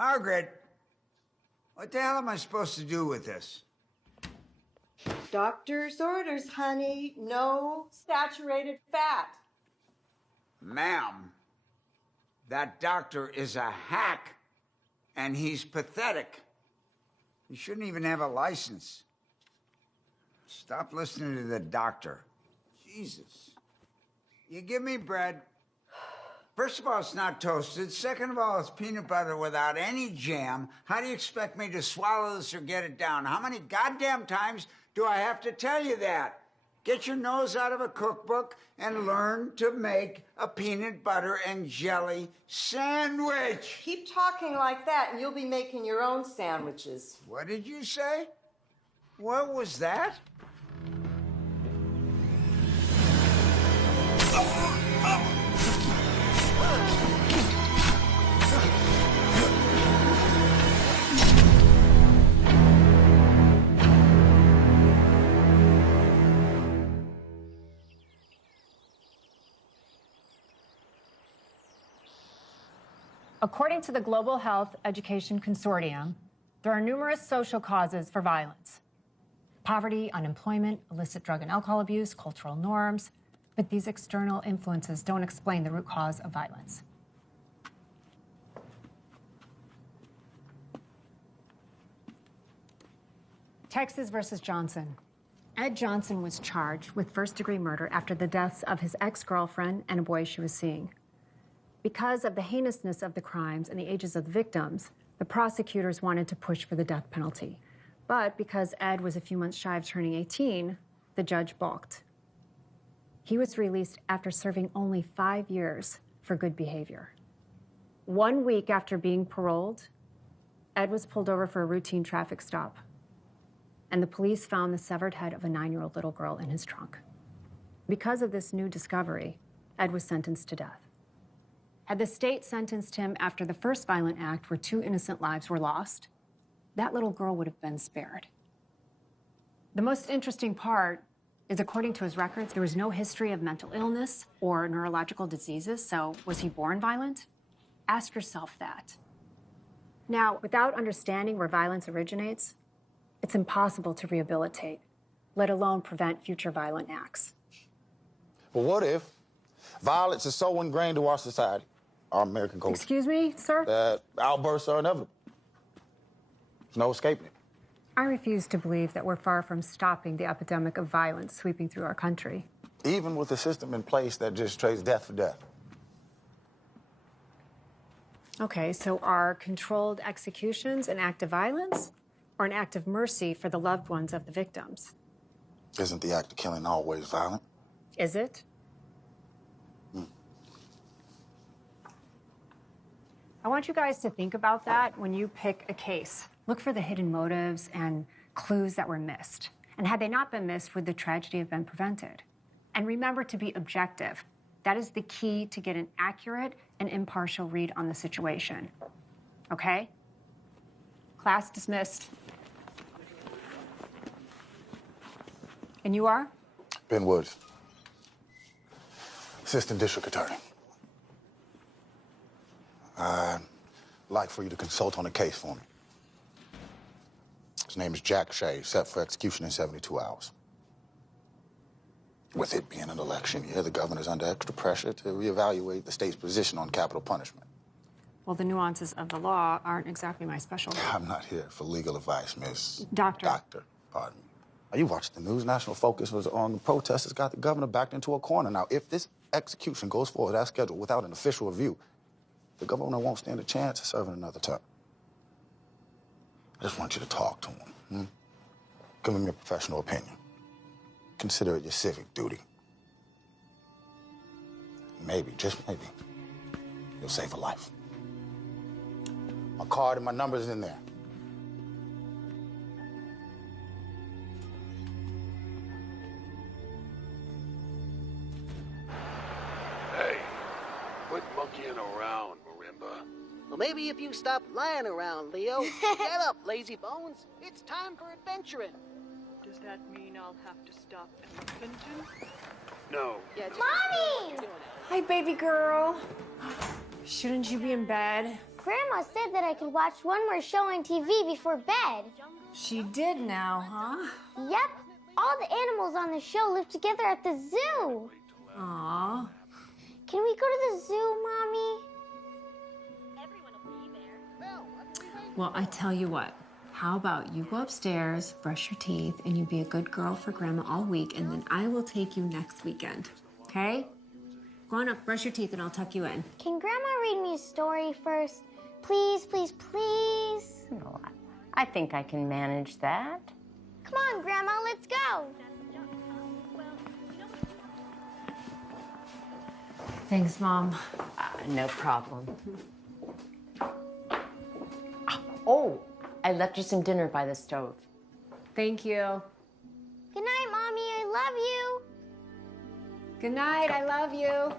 Margaret, what the hell am I supposed to do with this? Doctor's orders, honey. No saturated fat. Ma'am, that doctor is a hack, and he's pathetic. He shouldn't even have a license. Stop listening to the doctor. Jesus. You give me bread. First of all, it's not toasted. Second of all, it's peanut butter without any jam. How do you expect me to swallow this or get it down? How many goddamn times do I have to tell you that? Get your nose out of a cookbook and learn to make a peanut butter and jelly sandwich. Keep talking like that and you'll be making your own sandwiches. What did you say? What was that? According to the Global Health Education Consortium, there are numerous social causes for violence. Poverty, unemployment, illicit drug and alcohol abuse, cultural norms, but these external influences don't explain the root cause of violence. Texas versus Johnson. Ed Johnson was charged with first-degree murder after the deaths of his ex-girlfriend and a boy she was seeing. Because of the heinousness of the crimes and the ages of the victims, the prosecutors wanted to push for the death penalty. But because Ed was a few months shy of turning 18, the judge balked. He was released after serving only 5 years for good behavior. 1 week after being paroled, Ed was pulled over for a routine traffic stop, and the police found the severed head of a 9-year-old little girl in his trunk. Because of this new discovery, Ed was sentenced to death. Had the state sentenced him after the first violent act where 2 innocent lives were lost, that little girl would have been spared. The most interesting part is, according to his records, there was no history of mental illness or neurological diseases, so was he born violent? Ask yourself that. Now, without understanding where violence originates, it's impossible to rehabilitate, let alone prevent future violent acts. But what if violence is so ingrained to our society, our American culture? Excuse me, sir? That outbursts are inevitable. There's no escaping it. I refuse to believe that we're far from stopping the epidemic of violence sweeping through our country. Even with a system in place that just trades death for death. Okay, so are controlled executions an act of violence or an act of mercy for the loved ones of the victims? Isn't the act of killing always violent? Is it? I want you guys to think about that when you pick a case. Look for the hidden motives and clues that were missed. And had they not been missed, would the tragedy have been prevented? And remember to be objective. That is the key to get an accurate and impartial read on the situation. Okay? Class dismissed. And you are? Ben Woods, Assistant District Attorney. I'd like for you to consult on a case for me. His name is Jack Shea, set for execution in 72 hours. With it being an election year, the governor's under extra pressure to reevaluate the state's position on capital punishment. Well, the nuances of the law aren't exactly my specialty. I'm not here for legal advice, Miss... Doctor. Doctor, pardon me. Now, you watched the news. National focus was on the protesters got the governor backed into a corner. Now, if this execution goes forward as scheduled without an official review, the governor won't stand a chance of serving another term. I just want you to talk to him. Give him your professional opinion. Consider it your civic duty. Maybe, just maybe, you'll save a life. My card and my number's in there. Hey, quit monkeying around, Marimba. Well, maybe if you stop lying around, Leo. Get up, lazy bones. It's time for adventuring. Does that mean I'll have to stop adventuring? No. Yeah, just Mommy! Hi, baby girl. Shouldn't you be in bed? Grandma said that I could watch one more show on TV before bed. She did now, huh? Yep. All the animals on the show live together at the zoo. Aw. Can we go to the zoo, Mommy? Well, I tell you what. How about you go upstairs, brush your teeth, and you be a good girl for Grandma all week, and then I will take you next weekend. Okay? Go on up, brush your teeth, and I'll tuck you in. Can Grandma read me a story first? Please, please, please. No, I think I can manage that. Come on, Grandma, let's go. Thanks, Mom. No problem. Oh, I left you some dinner by the stove. Thank you. Good night, Mommy. I love you. Good night. I love you.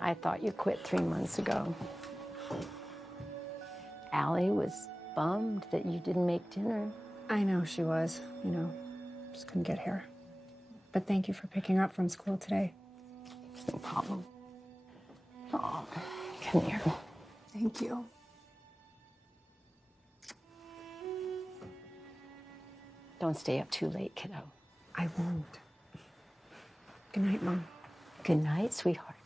I thought you quit 3 months ago. Allie was bummed that you didn't make dinner. I know she was. You know, just couldn't get here. But thank you for picking her up from school today. No problem. Oh, come here. Thank you. Don't stay up too late, kiddo. I won't. Good night, Mom. Good night, sweetheart.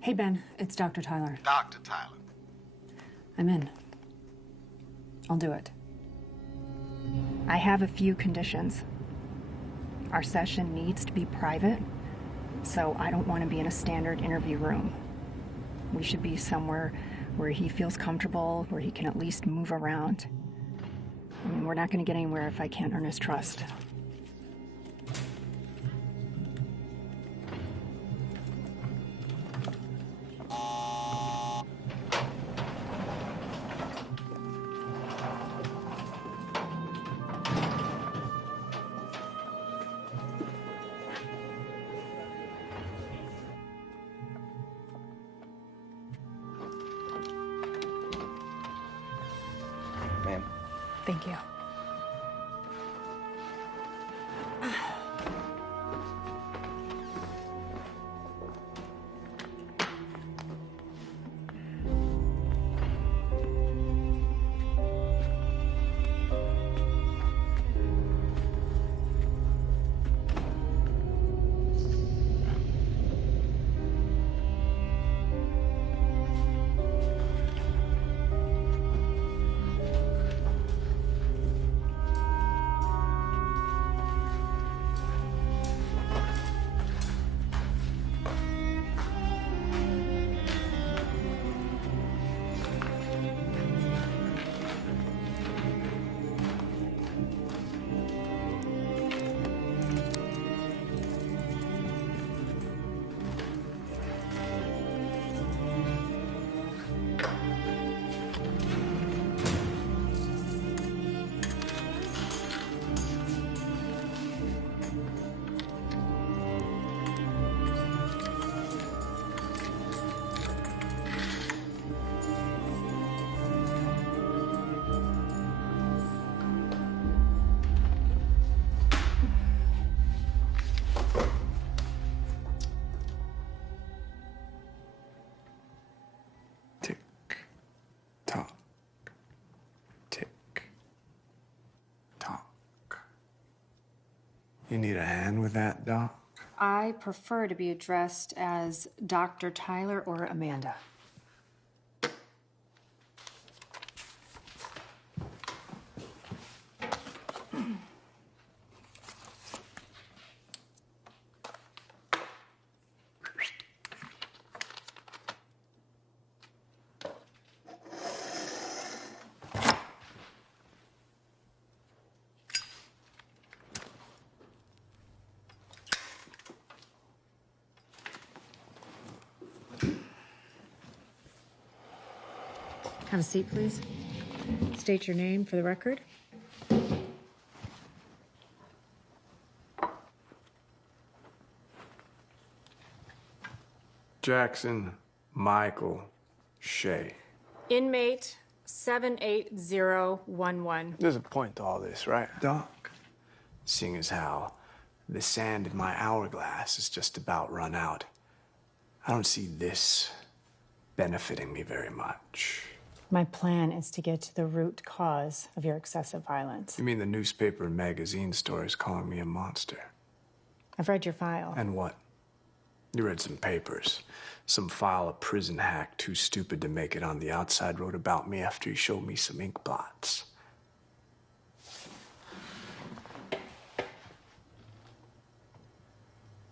Hey, Ben, it's Dr. Tyler. Dr. Tyler. I'm in. I'll do it. I have a few conditions. Our session needs to be private, so I don't want to be in a standard interview room. We should be somewhere where he feels comfortable, where he can at least move around. I mean, we're not going to get anywhere if I can't earn his trust. Ma'am. Thank you. You need a hand with that, Doc? I prefer to be addressed as Dr. Tyler or Amanda. Have a seat, please. State your name for the record. Jackson Michael Shea. Inmate 78011. There's a point to all this, right, Doc? Seeing as how the sand in my hourglass is just about run out, I don't see this benefiting me very much. My plan is to get to the root cause of your excessive violence. You mean the newspaper and magazine stories calling me a monster? I've read your file. And what? You read some papers. Some file a prison hack too stupid to make it on the outside wrote about me after he showed me some ink blots.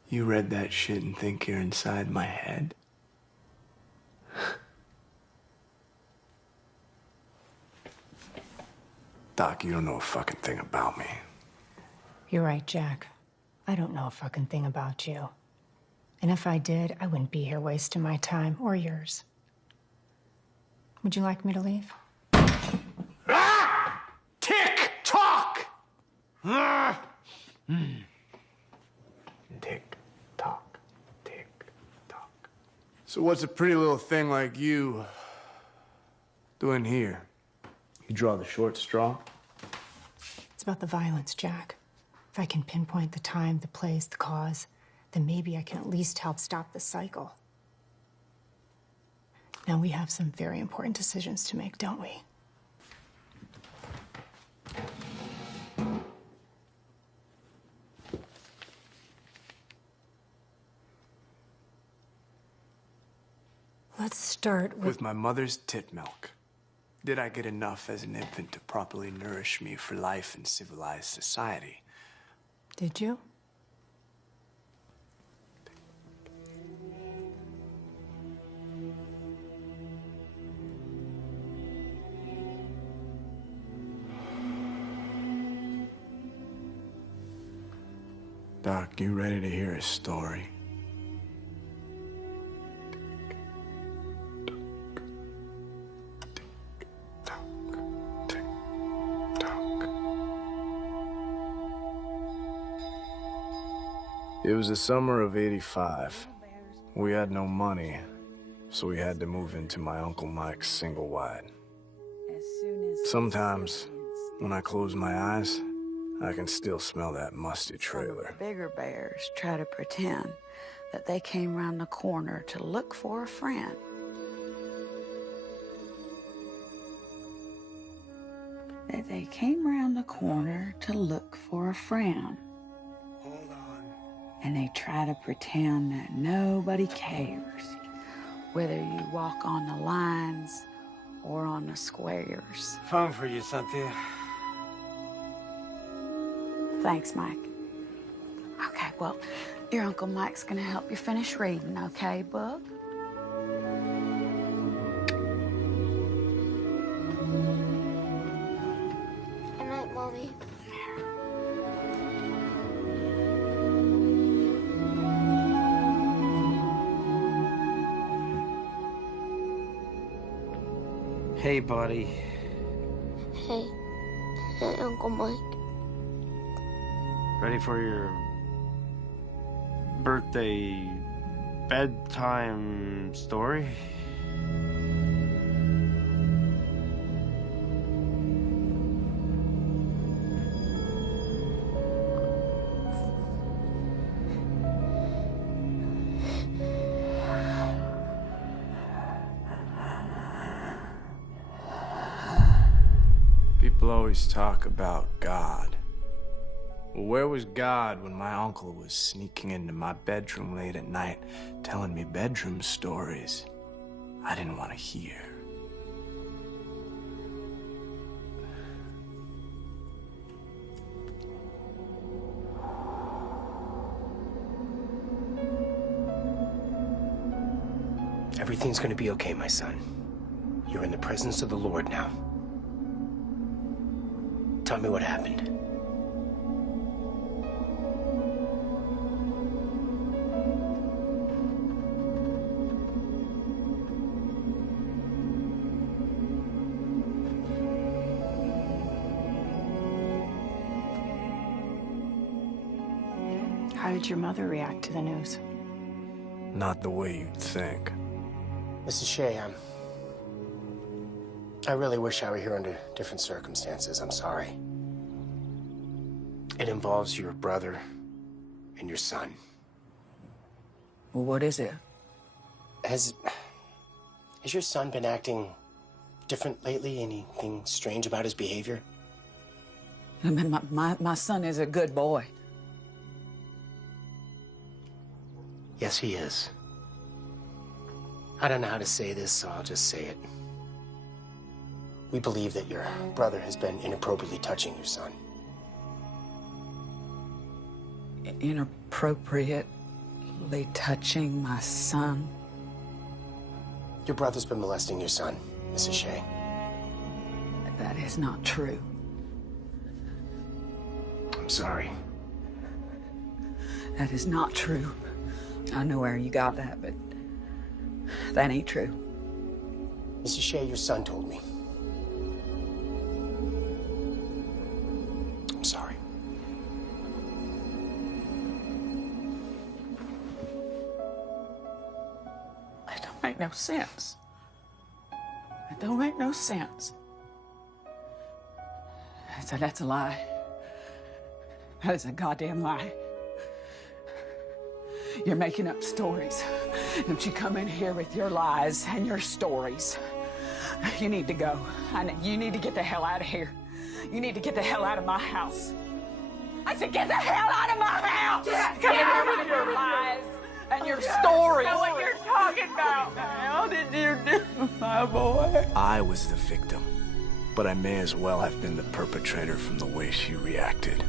You read that shit and think you're inside my head? Doc, you don't know a fucking thing about me. You're right, Jack. I don't know a fucking thing about you. And if I did, I wouldn't be here wasting my time or yours. Would you like me to leave? Ah! Tick tock! Ah! Tick tock, tick tock. So what's a pretty little thing like you doing here? You draw the short straw? It's about the violence, Jack. If I can pinpoint the time, the place, the cause, then maybe I can at least help stop the cycle. Now, we have some very important decisions to make, don't we? Let's start With my mother's tit milk. Did I get enough as an infant to properly nourish me for life in civilized society? Did you? Doc, you ready to hear a story? It was the summer of '85. We had no money, so we had to move into my Uncle Mike's single wide. Sometimes, when I close my eyes, I can still smell that musty trailer. Bigger bears try to pretend that they came round the corner to look for a friend. That they came round the corner to look for a friend. Hold on. And they try to pretend that nobody cares, whether you walk on the lines or on the squares. Phone for you, Cynthia. Thanks, Mike. Okay, well, your Uncle Mike's gonna help you finish reading, okay, Book? Good night, Mommy. Hey, buddy. Hey. Hey, Uncle Mike. Ready for your birthday bedtime story? People always talk about God. Well, where was God when my uncle was sneaking into my bedroom late at night, telling me bedroom stories I didn't want to hear? Everything's gonna be okay, my son. You're in the presence of the Lord now. Tell me what happened. How did your mother react to the news? Not the way you'd think. Mrs. Shea, I really wish I were here under different circumstances. I'm sorry. It involves your brother and your son. Well, what is it? Has your son been acting different lately? Anything strange about his behavior? I mean, my son is a good boy. Yes, he is. I don't know how to say this, so I'll just say it. We believe that your brother has been inappropriately touching your son. Inappropriately touching my son? Your brother's been molesting your son, Mrs. Shea. That is not true. I'm sorry. That is not true. I know where you got that, but that ain't true. Mrs. Shea, your son told me. I'm sorry. It don't make no sense. It don't make no sense. That's a lie. That is a goddamn lie. You're making up stories. Don't you come in here with your lies and your stories. You need to go. You need to get the hell out of here. You need to get the hell out of my house. I said get the hell out of my house! Come in here with your lies and your stories. I know what you're talking about. What the hell did you do, my boy? I was the victim, but I may as well have been the perpetrator from the way she reacted.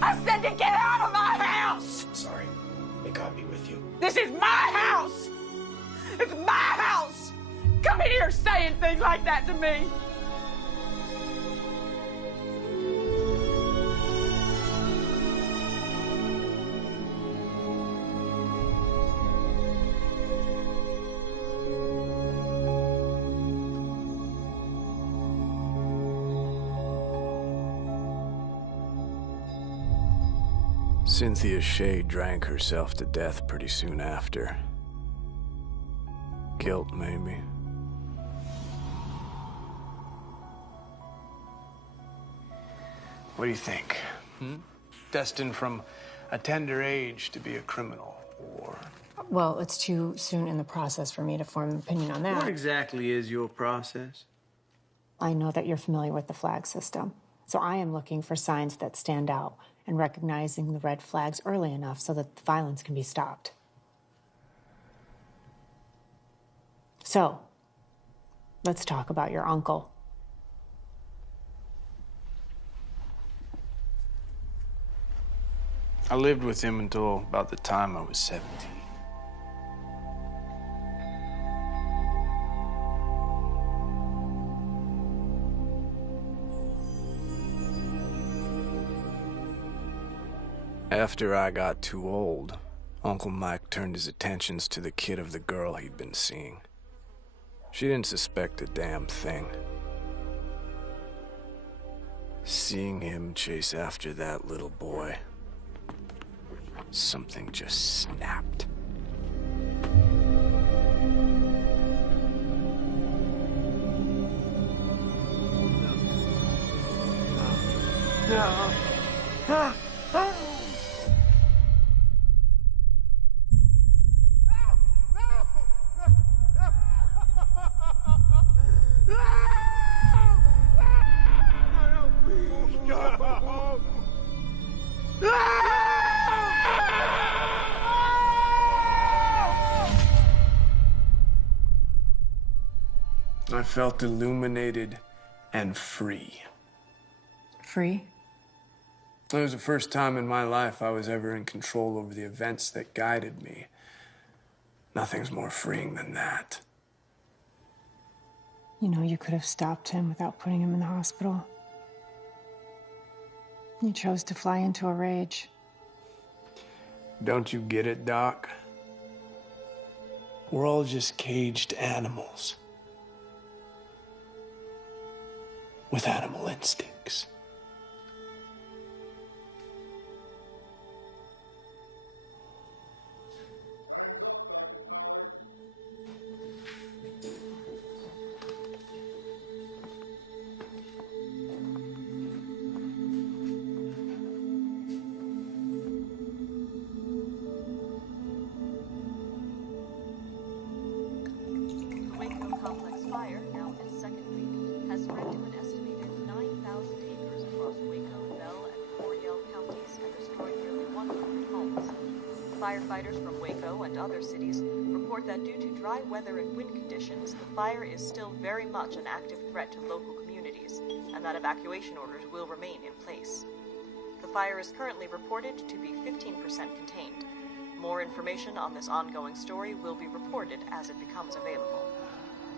I said to get out of my house! I'm sorry. May God be with you. This is my house! It's my house! Come in here saying things like that to me! Cynthia Shea drank herself to death pretty soon after. Guilt, maybe. What do you think? Destined from a tender age to be a criminal, or... Well, it's too soon in the process for me to form an opinion on that. What exactly is your process? I know that you're familiar with the flag system, so I am looking for signs that stand out and recognizing the red flags early enough so that the violence can be stopped. So, let's talk about your uncle. I lived with him until about the time I was 17. After I got too old, Uncle Mike turned his attentions to the kid of the girl he'd been seeing. She didn't suspect a damn thing. Seeing him chase after that little boy, something just snapped. No. felt illuminated and free. Free? It was the first time in my life I was ever in control over the events that guided me. Nothing's more freeing than that. You know, you could have stopped him without putting him in the hospital. You chose to fly into a rage. Don't you get it, Doc? We're all just caged animals. With animal instincts. Firefighters from Waco and other cities report that due to dry weather and wind conditions, the fire is still very much an active threat to local communities, and that evacuation orders will remain in place. The fire is currently reported to be 15% contained. More information on this ongoing story will be reported as it becomes available.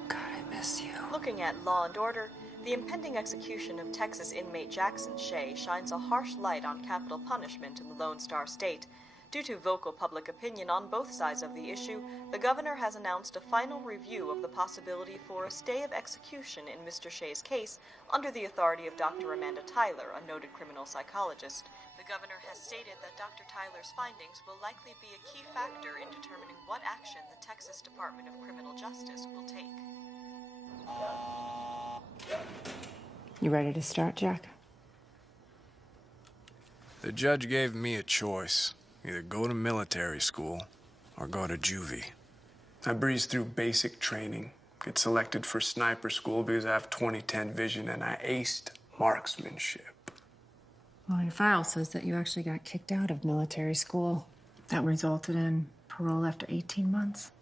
God, I miss you. Looking at Law and Order, the impending execution of Texas inmate Jackson Shea shines a harsh light on capital punishment in the Lone Star State. Due to vocal public opinion on both sides of the issue, the governor has announced a final review of the possibility for a stay of execution in Mr. Shea's case under the authority of Dr. Amanda Tyler, a noted criminal psychologist. The governor has stated that Dr. Tyler's findings will likely be a key factor in determining what action the Texas Department of Criminal Justice will take. You ready to start, Jack? The judge gave me a choice. Either go to military school or go to juvie. I breezed through basic training, get selected for sniper school because I have 20/10 vision, and I aced marksmanship. Well, your file says that you actually got kicked out of military school. That resulted in parole after 18 months.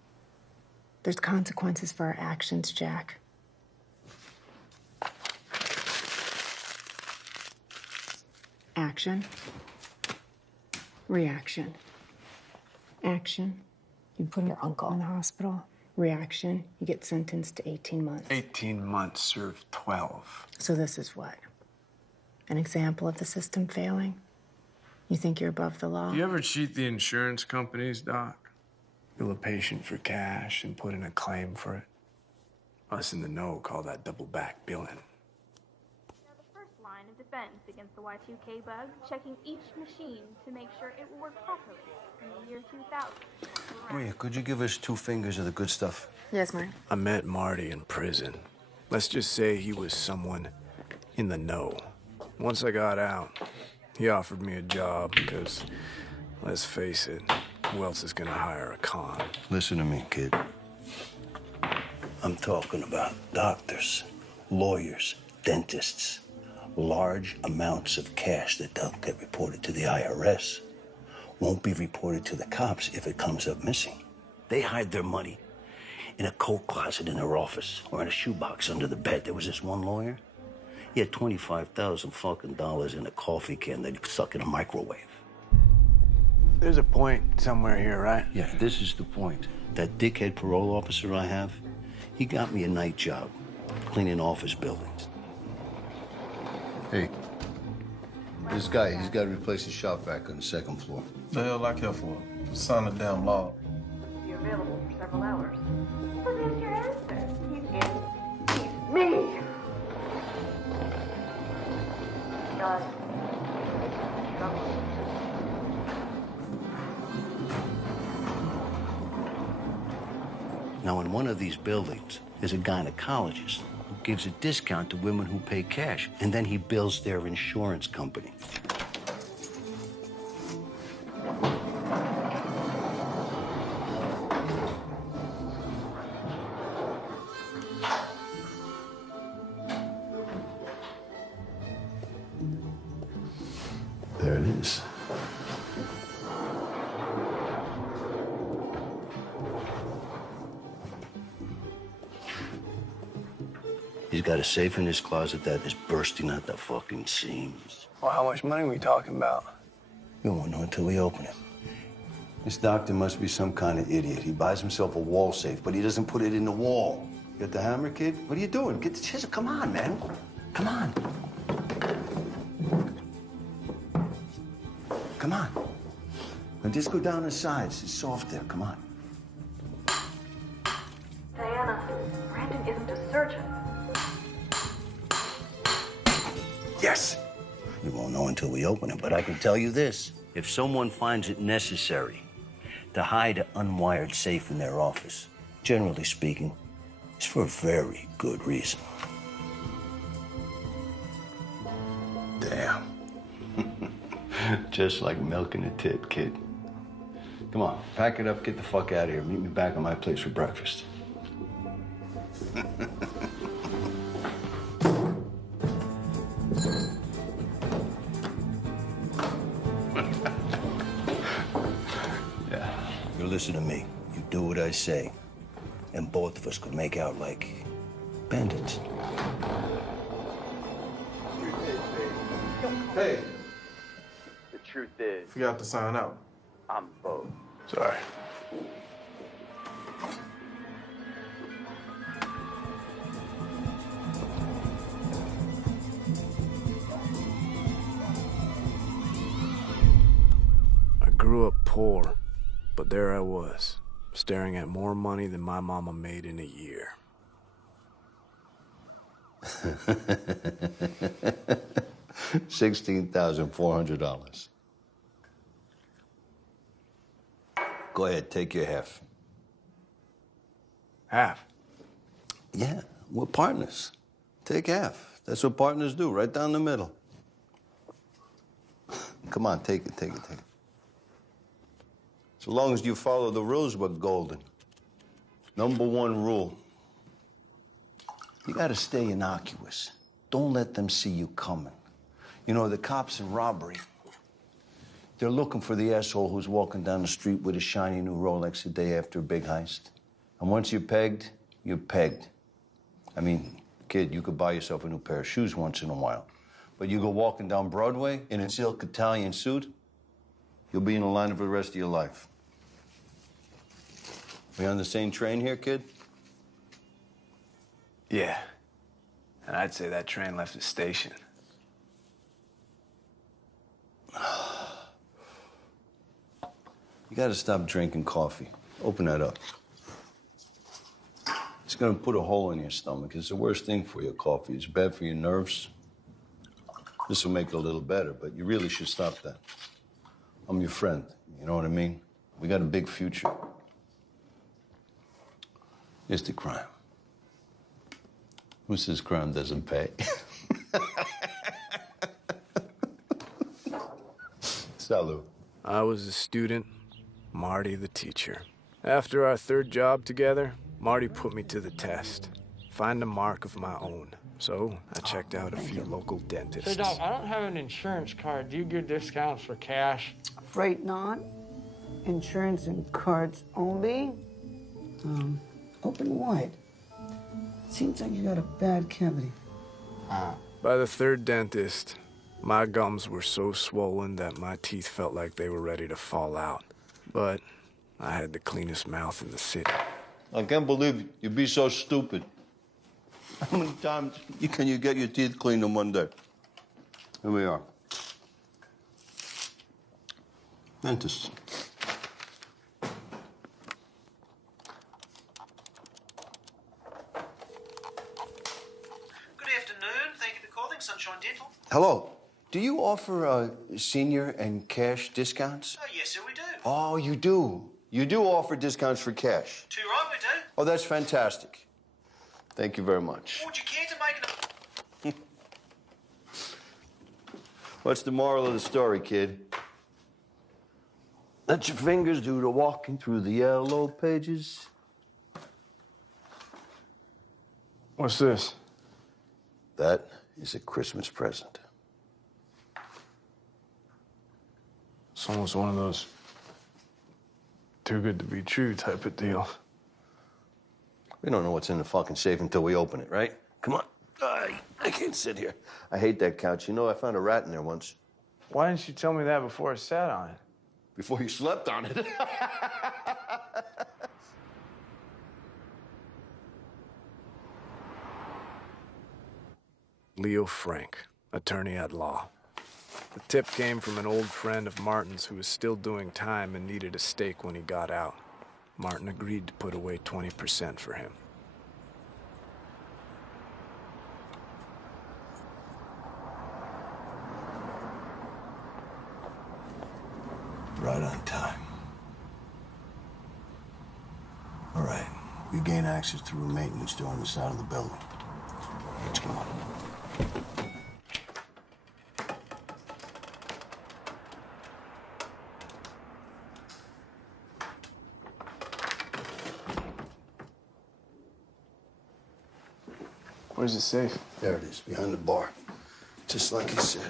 There's consequences for our actions, Jack. Action. Reaction. Action, you put your uncle in the hospital. Reaction, you get sentenced to 18 months. 18 months, served 12. So this is what? An example of the system failing? You think you're above the law? You ever cheat the insurance companies, Doc? Bill a patient for cash and put in a claim for it? Us in the know call that double back billing. Line of defense against the Y2K bug, checking each machine to make sure it will work properly in the year 2000. Maria, could you give us 2 fingers of the good stuff? Yes, Marty. I met Marty in prison. Let's just say he was someone in the know. Once I got out, he offered me a job because, let's face it, who else is gonna hire a con? Listen to me, kid. I'm talking about doctors, lawyers, dentists. Large amounts of cash that don't get reported to the IRS won't be reported to the cops if it comes up missing. They hide their money in a coat closet in their office or in a shoebox under the bed. There was this one lawyer. He had $25,000 fucking dollars in a coffee can that he stuck in a microwave. There's a point somewhere here, right? Yeah, this is the point. That dickhead parole officer I have, he got me a night job cleaning office buildings. Hey, this guy, he's got to replace the shop vac on the 2nd floor. The hell I care for? Sign the damn law. Be available for several hours. So there's your answer. He's me. God. Now, in one of these buildings, there's a gynecologist who gives a discount to women who pay cash, and then he bills their insurance company. There it is. He's got a safe in his closet that is bursting at the fucking seams. Well, how much money are we talking about? We won't know until we open it. This doctor must be some kind of idiot. He buys himself a wall safe, but he doesn't put it in the wall. You got the hammer, kid? What are you doing? Get the chisel. Come on, man. Come on. Come on. And just go down the sides. It's soft there. Come on. Diana, Brandon isn't a surgeon. Yes. You won't know until we open it, but I can tell you this. If someone finds it necessary to hide an unwired safe in their office, generally speaking, it's for a very good reason. Damn. Just like milking a tit, kid. Come on, pack it up, get the fuck out of here. Meet me back at my place for breakfast. Yeah. You listen to me. You do what I say. And both of us could make out like bandits. Hey, The truth is, forgot to sign out. I'm both. Sorry. I grew up poor, but there I was, staring at more money than my mama made in a year. $16,400. Go ahead, take your half. Half? Yeah, we're partners. Take half. That's what partners do, right down the middle. Come on, take it, take it, take it. So long as you follow the rules, we're golden. Number one rule. You gotta stay innocuous. Don't let them see you coming. You know, the cops in robbery, they're looking for the asshole who's walking down the street with a shiny new Rolex a day after a big heist. And once you're pegged, you're pegged. I mean, kid, you could buy yourself a new pair of shoes once in a while. But you go walking down Broadway in a silk Italian suit, you'll be in a line for the rest of your life. We on the same train here, kid? Yeah. And I'd say that train left the station. You gotta stop drinking coffee. Open that up. It's gonna put a hole in your stomach. It's the worst thing for you, coffee. It's bad for your nerves. This will make it a little better, but you really should stop that. I'm your friend, you know what I mean? We got a big future. Here's the crime. Who says crime doesn't pay? Salud. I was a student, Marty the teacher. After our third job together, Marty put me to the test. Find a mark of my own. So I checked out a few local dentists. So, Doc, I don't have an insurance card. Do you give discounts for cash? Afraid not. Insurance and cards only. Open wide. Seems like you got a bad cavity. By the third dentist, my gums were so swollen that my teeth felt like they were ready to fall out. But I had the cleanest mouth in the city. I can't believe you'd be so stupid. How many times can you get your teeth cleaned in one day? Here we are. Dentist. Good afternoon. Thank you for calling Sunshine Dental. Hello. Do you offer senior and cash discounts? Oh, yes, sir, we do. Oh, you do. You do offer discounts for cash. Too right, we do. Oh, that's fantastic. Thank you very much. Would you care to make it What's the moral of the story, kid? Let your fingers do the walking through the yellow pages. What's this? That is a Christmas present. It's almost one of those too good to be true type of deal. We don't know what's in the fucking safe until we open it, right? Come on. I can't sit here. I hate that couch. You know, I found a rat in there once. Why didn't you tell me that before I sat on it? Before you slept on it. Leo Frank, attorney at law. The tip came from an old friend of Martin's who was still doing time and needed a stake when he got out. Martin agreed to put away 20% for him. Right on time. All right, we gain access through a maintenance door on the side of the building. Let's go. Where's the safe? There it is, behind the bar. Just like he said.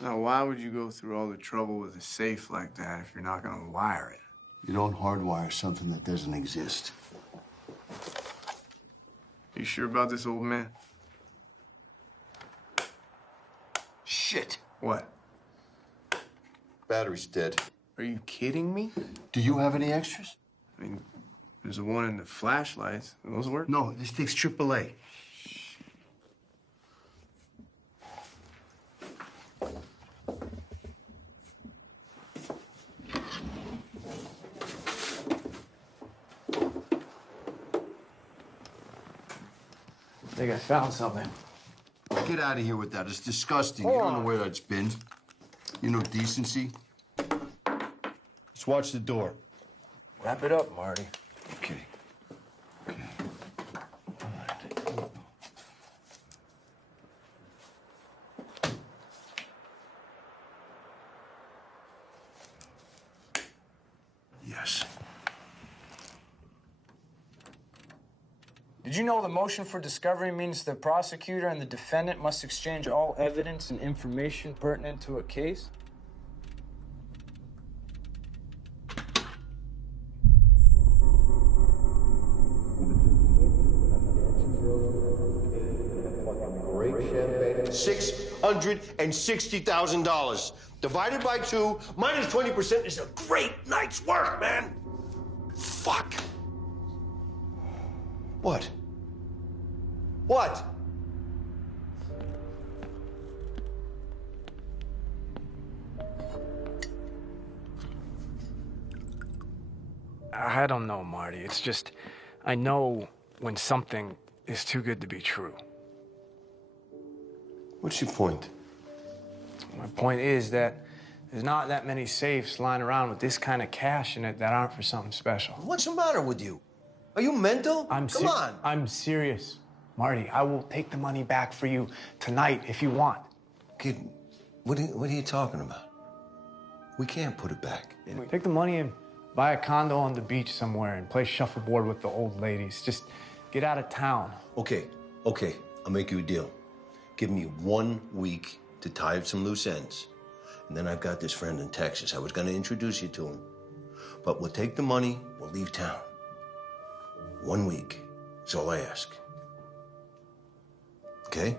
Now, why would you go through all the trouble with a safe like that if you're not gonna wire it? You don't hardwire something that doesn't exist. You sure about this, old man? Shit. What? Battery's dead. Are you kidding me? Do you have any extras? I mean, there's the one in the flashlights. Those work? No, this takes AAA. I think I found something. Get out of here with that. It's disgusting. You don't know where that's been. You know decency. Let's watch the door. Wrap it up, Marty. Okay. Yes. Did you know the motion for discovery means the prosecutor and the defendant must exchange all evidence and information pertinent to a case? $660,000 divided by 2 minus 20% is a great night's work, man. Fuck. What? What? I don't know, Marty. It's just, I know when something is too good to be true. What's your point? My point is that there's not that many safes lying around with this kind of cash in it that aren't for something special. What's the matter with you? Are you mental? Come on. I'm serious. Marty, I will take the money back for you tonight if you want. Kid, what are you talking about? We can't put it back. Take the money and buy a condo on the beach somewhere and play shuffleboard with the old ladies. Just get out of town. Okay. I'll make you a deal. Give me 1 week to tie up some loose ends. And then I've got this friend in Texas. I was going to introduce you to him. But we'll take the money, we'll leave town. 1 week. That's all I ask. Okay?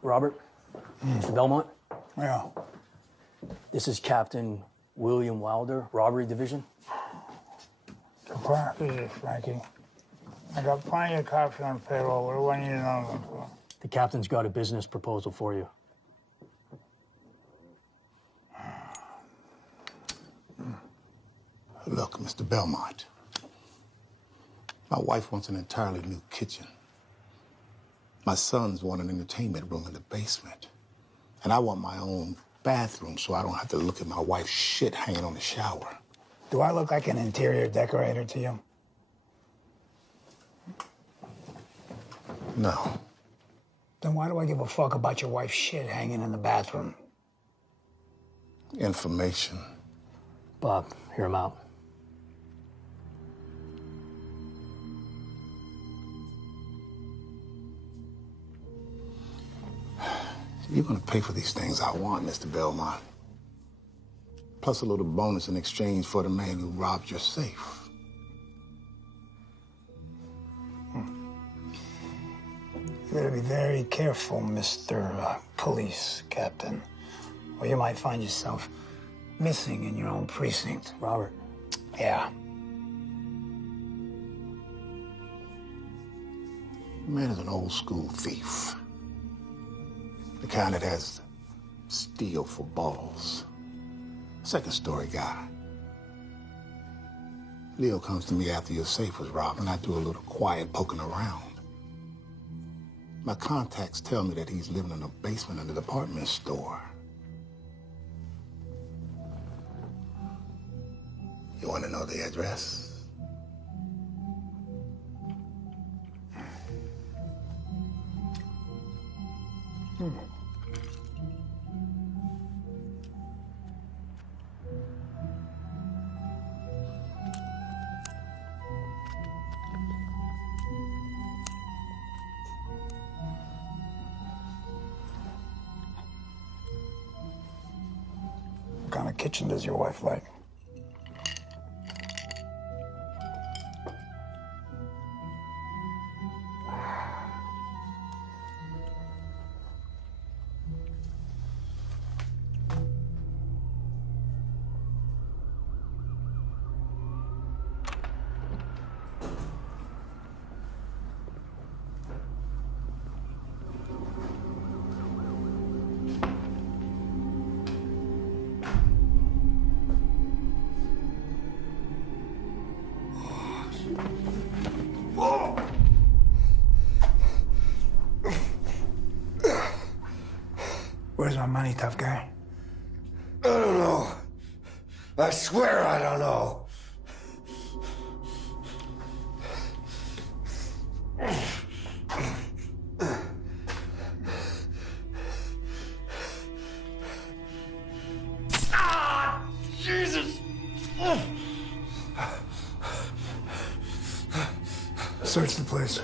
Robert? Mr. Belmont? Yeah. This is Captain William Wilder, Robbery Division. Surprise this, Frankie. I got plenty of cops on payroll. What do I need another one for? The captain's got a business proposal for you. Look, Mr. Belmont, my wife wants an entirely new kitchen. My sons want an entertainment room in the basement. And I want my own bathroom so I don't have to look at my wife's shit hanging on the shower. Do I look like an interior decorator to you? No. Then why do I give a fuck about your wife's shit hanging in the bathroom? Information. Bob, hear him out. You're gonna pay for these things I want, Mr. Belmont. Plus a little bonus in exchange for the man who robbed your safe. You better be very careful, Mr. Police Captain, or you might find yourself missing in your own precinct. Robert. Yeah. The man is an old school thief. The kind that has steel for balls. Second story guy. Leo comes to me after your safe was robbed, and I do a little quiet poking around. My contacts tell me that he's living in the basement of the department store. You want to know the address? What kind of kitchen does your wife like? Where's my money, tough guy? I don't know. I swear I don't know. Ah! Jesus! Search the place.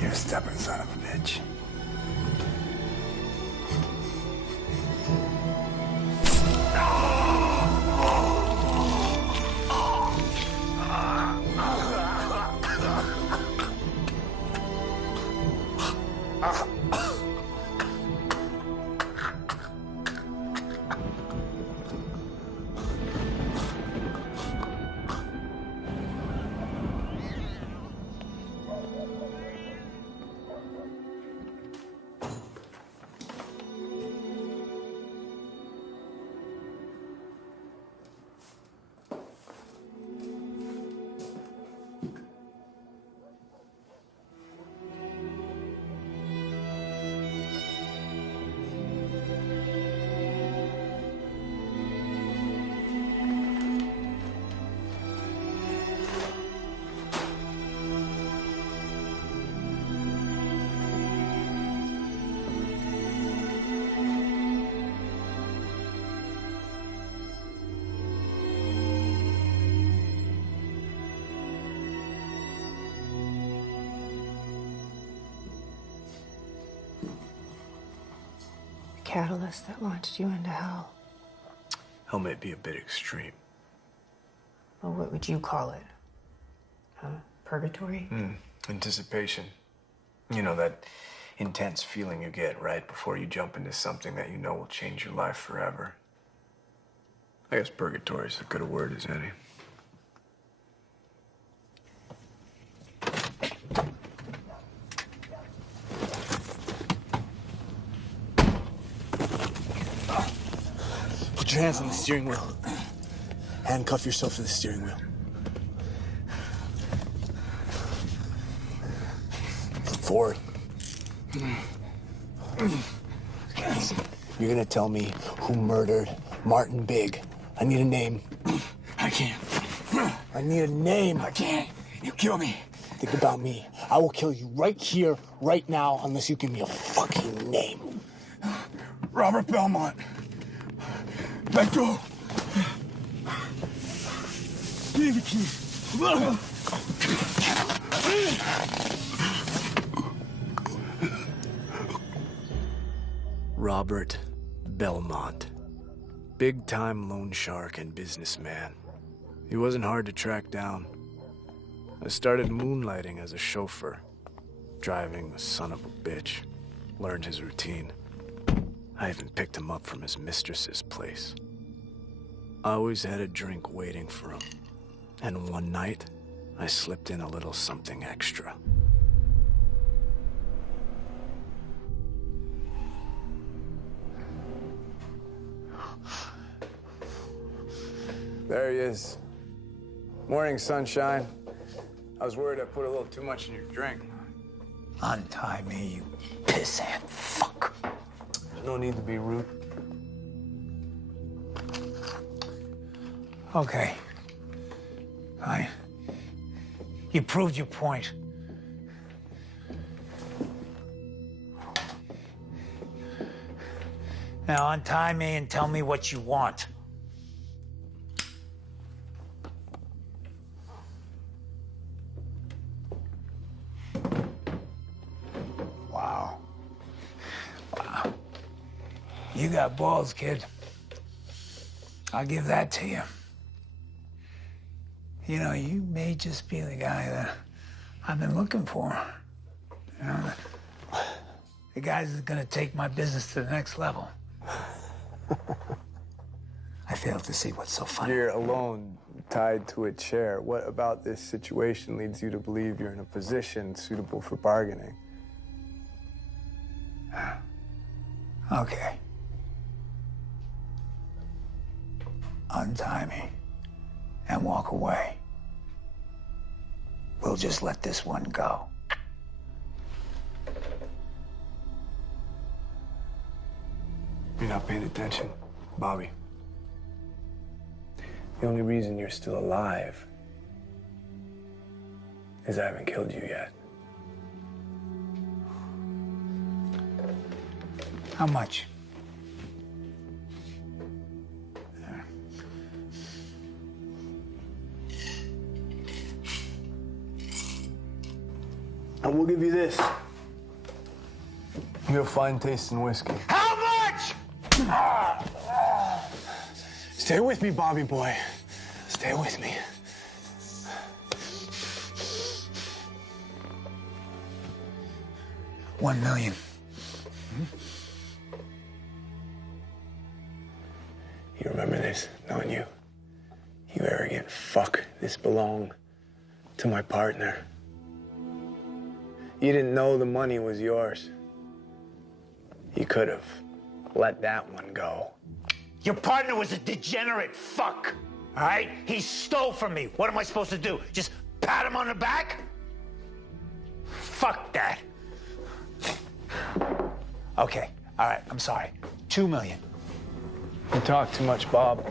You're a stubborn son of a bitch. Catalyst that launched you into hell. Hell may be a bit extreme. Well, what would you call it? Purgatory? Anticipation. You know, that intense feeling you get right before you jump into something that you know will change your life forever. I guess purgatory is as good a word as any. Put your hands on the steering wheel. Handcuff yourself to the steering wheel. Forward. You're gonna tell me who murdered Martin Big. I need a name. I can't. I need a name. I can't. You kill me. Think about me. I will kill you right here, right now, unless you give me a fucking name. Robert Belmont. Let go. Give me the keys. Robert Belmont. Big-time loan shark and businessman. He wasn't hard to track down. I started moonlighting as a chauffeur, driving the son of a bitch. Learned his routine. I even picked him up from his mistress's place. I always had a drink waiting for him. And one night, I slipped in a little something extra. There he is. Morning, sunshine. I was worried I put a little too much in your drink. Untie me, you pissant fuck. There's no need to be rude. Okay. Fine. You proved your point. Now untie me and tell me what you want. Wow. Wow. You got balls, kid. I'll give that to you. You know, you may just be the guy that I've been looking for. You know, the guy that's gonna take my business to the next level. I fail to see what's so funny. You're alone, tied to a chair. What about this situation leads you to believe you're in a position suitable for bargaining? Okay. Untie me and walk away. We'll just let this one go. You're not paying attention, Bobby. The only reason you're still alive is I haven't killed you yet. How much? And we'll give you this. You have fine taste in whiskey. How much? Stay with me, Bobby boy. Stay with me. $1 million. You remember this, don't you? You arrogant fuck. This belonged to my partner. You didn't know the money was yours. You could have let that one go. Your partner was a degenerate fuck, all right? He stole from me. What am I supposed to do? Just pat him on the back? Fuck that. Okay, all right, I'm sorry. $2 million. You talk too much, Bob.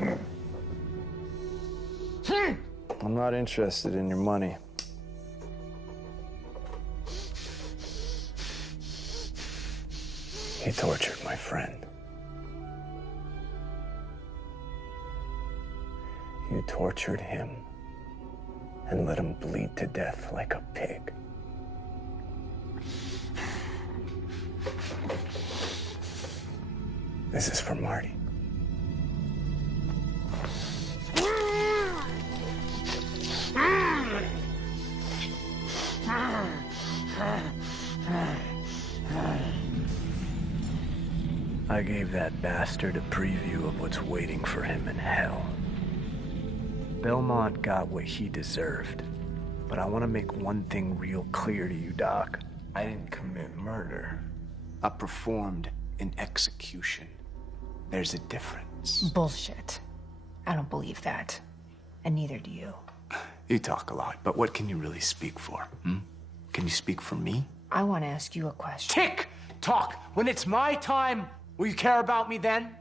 I'm not interested in your money. He tortured my friend. You tortured him and let him bleed to death like a pig. This is for Marty. I gave that bastard a preview of what's waiting for him in hell. Belmont got what he deserved, but I want to make one thing real clear to you, Doc. I didn't commit murder. I performed an execution. There's a difference. reference. Bullshit. I don't believe that. And neither do you. You talk a lot, but what can you really speak for? Can you speak for me? I want to ask you a question. Tick tock. When it's my time, will you care about me then?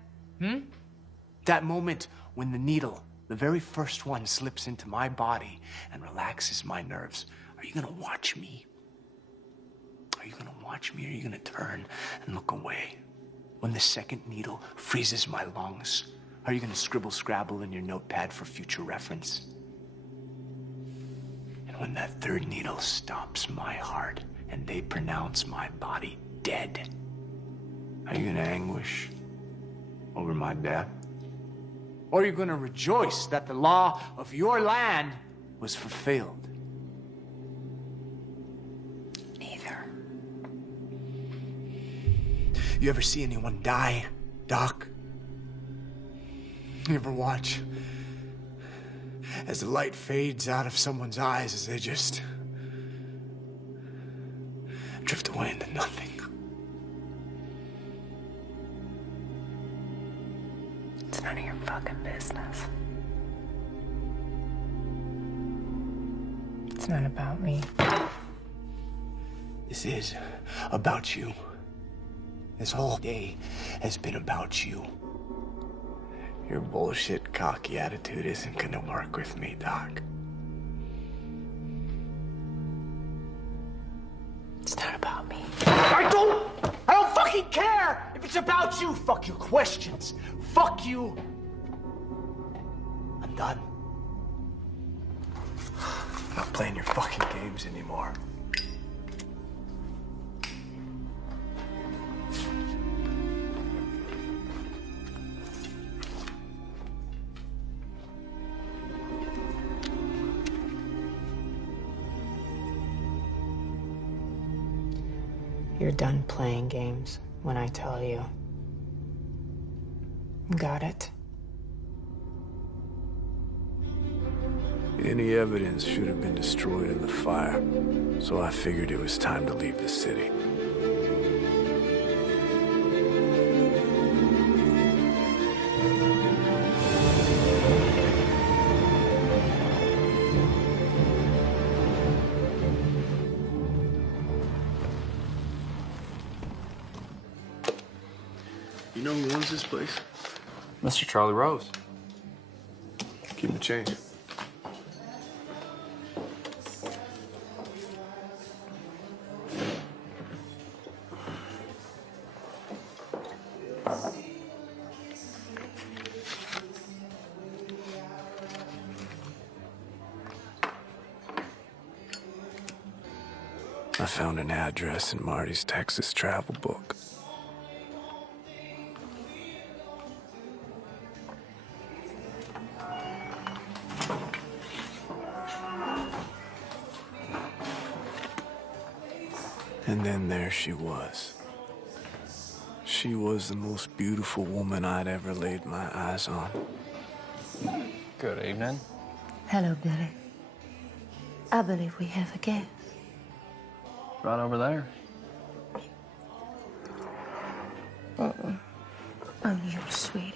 That moment when the needle, the very first one, slips into my body and relaxes my nerves. Are you gonna watch me? Are you gonna watch me, or are you gonna turn and look away? When the second needle freezes my lungs, are you gonna scribble scrabble in your notepad for future reference? And when that third needle stops my heart and they pronounce my body dead, are you gonna anguish over my death? Or are you gonna rejoice that the law of your land was fulfilled? Neither. You ever see anyone die, Doc? You ever watch as the light fades out of someone's eyes as they just drift away into nothing? It's none of your fucking business. It's not about me. This is about you. This whole day has been about you. Your bullshit, cocky attitude isn't gonna work with me, Doc. It's not about me. I don't fucking care if it's about you. Fuck your questions. Fuck you. I'm done. I'm not playing your fucking games anymore. You're done playing games when I tell you. Got it? Any evidence should have been destroyed in the fire, so I figured it was time to leave the city. You know who owns this place? Mr. Charlie Rose. Keep the change. I found an address in Marty's Texas travel book. And then there she was. She was the most beautiful woman I'd ever laid my eyes on. Good evening. Hello, Billy. I believe we have a guest. Right over there. I'm your sweetie.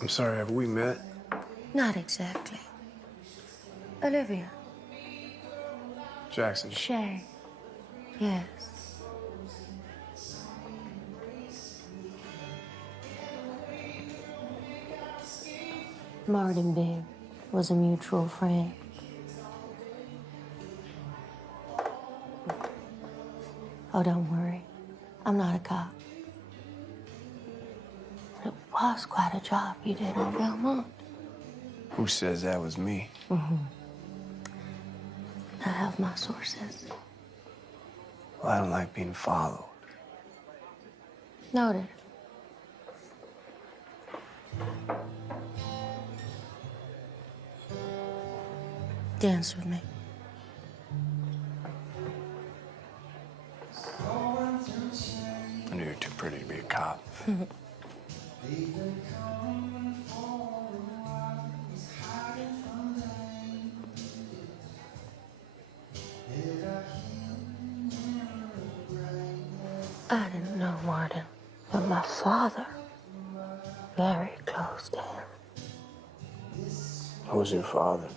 I'm sorry, have we met? Not exactly. Olivia. Jackson. Shay. Yes. Martin Big was a mutual friend. Oh, don't worry. I'm not a cop. But it was quite a job you did on Belmont. Who says that was me? I have my sources. Well, I don't like being followed. Noted. Dance with me. I knew you were too pretty to be a cop. I didn't know Martin, but my father, very close to him. Who's your father?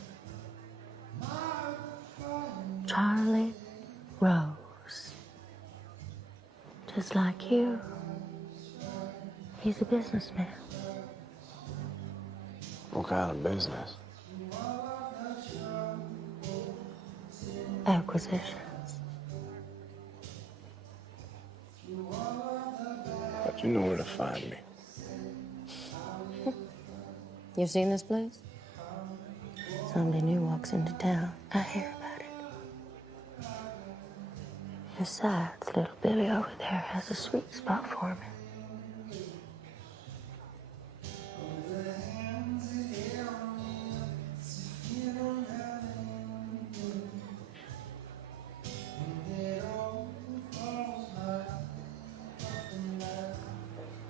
Charlie Rose. Just like you. He's a businessman. What kind of business? Acquisitions. But you know where to find me. You've seen this place? Somebody new walks into town. I hear about it. Besides, little Billy over there has a sweet spot for me.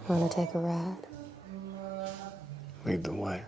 Want to take a ride? Lead the way.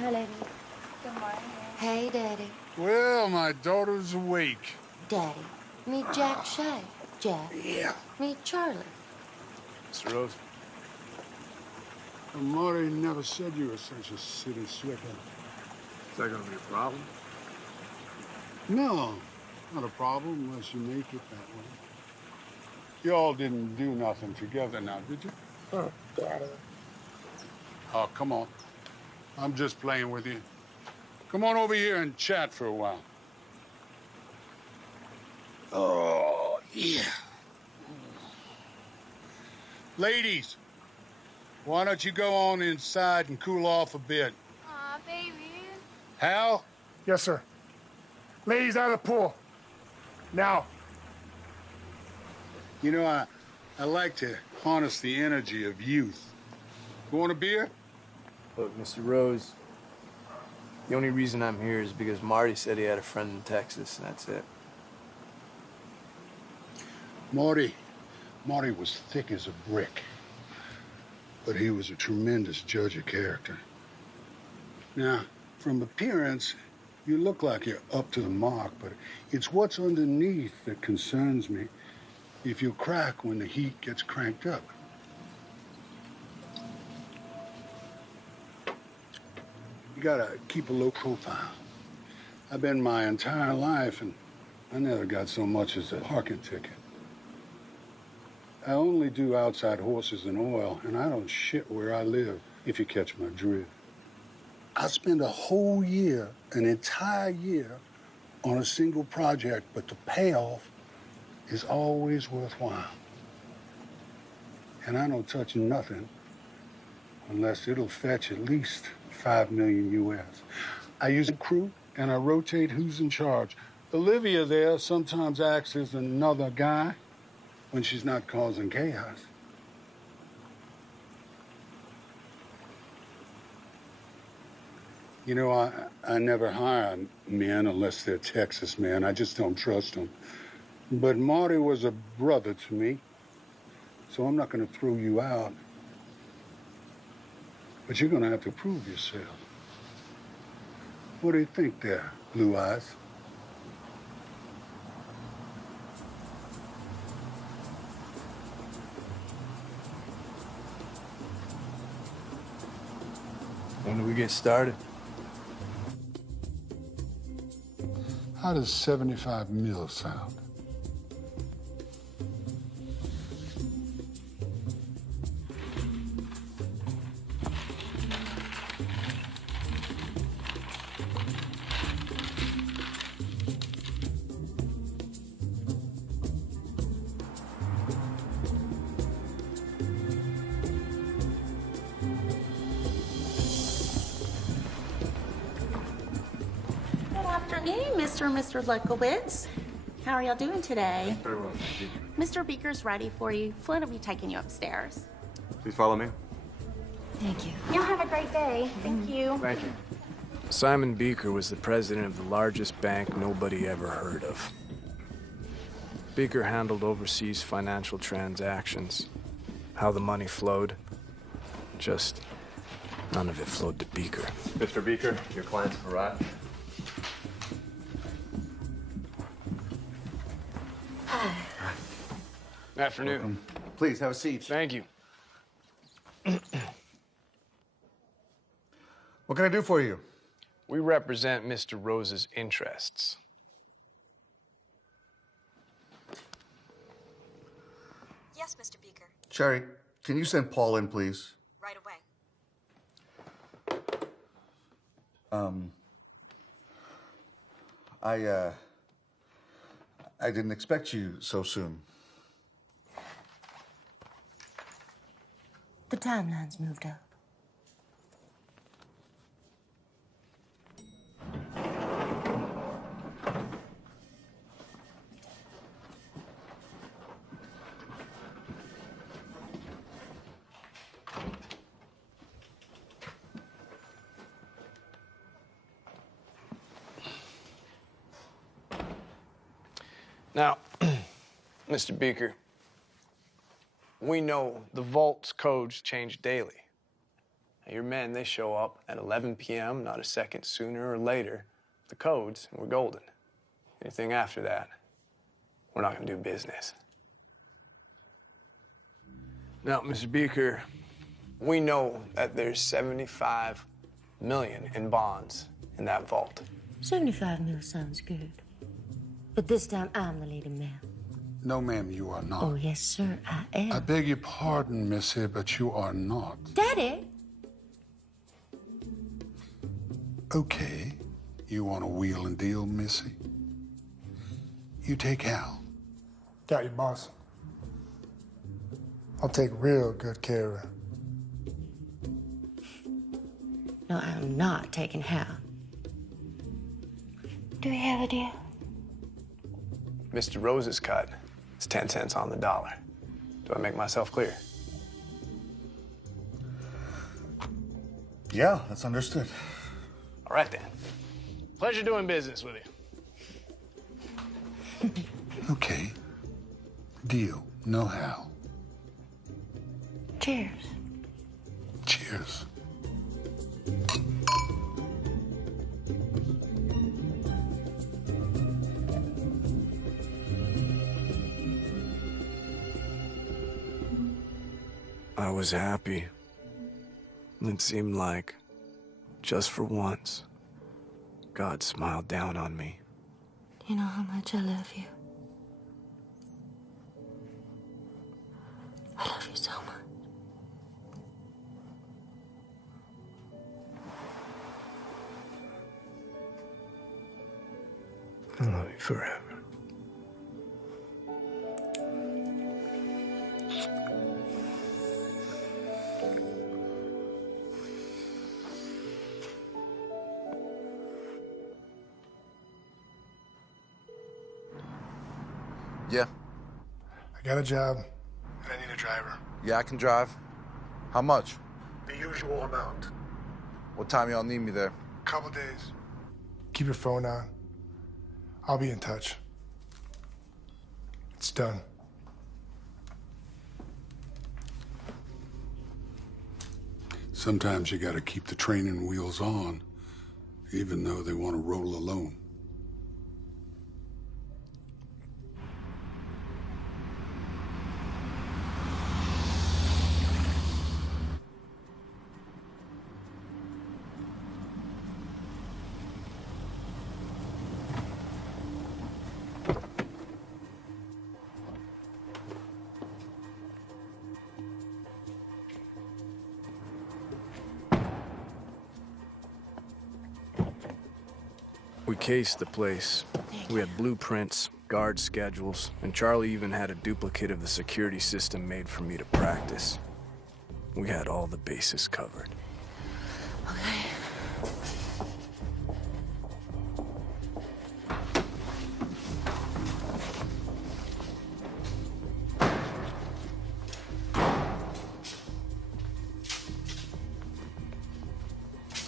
Hi, lady. Good morning. Hey, Daddy. Well, my daughter's awake. Daddy, meet Jack Shea. Jack. Yeah. Meet Charlie. Mr. Rose. Well, Marty never said you were such a city slicker. Is that gonna be a problem? No, not a problem unless you make it that way. You all didn't do nothing together now, did you? Oh, Daddy. Oh, come on. I'm just playing with you. Come on over here and chat for a while. Oh, yeah. Ladies, why don't you go on inside and cool off a bit? Aw, baby. Hal? Yes, sir. Ladies out of the pool. Now. You know, I like to harness the energy of youth. You want a beer? Look, Mr. Rose, the only reason I'm here is because Marty said he had a friend in Texas, and that's it. Marty was thick as a brick, but he was a tremendous judge of character. Now, from appearance, you look like you're up to the mark, but it's what's underneath that concerns me. If you crack when the heat gets cranked up. You gotta keep a low profile. I've been my entire life, and I never got so much as a parking ticket. I only do outside horses and oil, and I don't shit where I live, if you catch my drift. I spend a whole year, an entire year, on a single project, but the payoff is always worthwhile. And I don't touch nothing unless it'll fetch at least $5 million US. I use a crew and I rotate who's in charge. Olivia there sometimes acts as another guy when she's not causing chaos. You know, I never hire men unless they're Texas men. I just don't trust them. But Marty was a brother to me, so I'm not going to throw you out. But you're going to have to prove yourself. What do you think there, Blue Eyes? When do we get started? How does 75 mil sound? evening, Mr. and Mr. Lukowitz. How are y'all doing today? Very well, thank you. Mr. Beaker's ready for you. Flynn will be taking you upstairs. Please follow me. Thank you. Y'all have a great day. Thank you. Thank you. Simon Beaker was the president of the largest bank nobody ever heard of. Beaker handled overseas financial transactions. How the money flowed, just none of it flowed to Beaker. Mr. Beaker, your clients have arrived. Afternoon. Welcome. Please have a seat. Thank you. What can I do for you? We represent Mr. Rose's interests. Yes, Mr. Beaker. Sherry, can you send Paul in, please? Right away. I didn't expect you so soon. The timeline's moved up. Now, Mr. Beaker, we know the vault's codes change daily. Now, your men, they show up at 11 p.m., not a second sooner or later. The codes, and we're golden. Anything after that, we're not gonna do business. Now, Mr. Beaker, we know that there's 75 million in bonds in that vault. 75 mil sounds good. But this time, I'm the leading man. No, ma'am, you are not. Oh, yes, sir, I am. I beg your pardon, Missy, but you are not. Daddy! Okay. You want to wheel and deal, Missy? You take Hal. Got you, boss. I'll take real good care of her. No, I'm not taking Hal. Do we have a deal? Mr. Rose's cut is 10 cents on the dollar. Do I make myself clear? Yeah, that's understood. All right, then. Pleasure doing business with you. Okay. Deal. No Hal. Cheers. Cheers. I was happy. It seemed like, just for once, God smiled down on me. You know how much I love you. I love you so much. I love you forever. Yeah. I got a job, and I need a driver. Yeah, I can drive. How much? The usual amount. What time y'all need me there? Couple days. Keep your phone on. I'll be in touch. It's done. Sometimes you gotta keep the training wheels on, even though they want to roll alone. We cased the place. We had blueprints, guard schedules, and Charlie even had a duplicate of the security system made for me to practice. We had all the bases covered. Okay.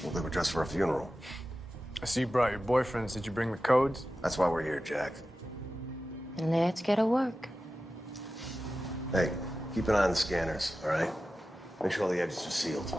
Well, they were dressed for a funeral. I see you brought your boyfriends. Did you bring the codes? That's why we're here, Jack. Let's get to work. Hey, keep an eye on the scanners, all right? Make sure all the exits are sealed.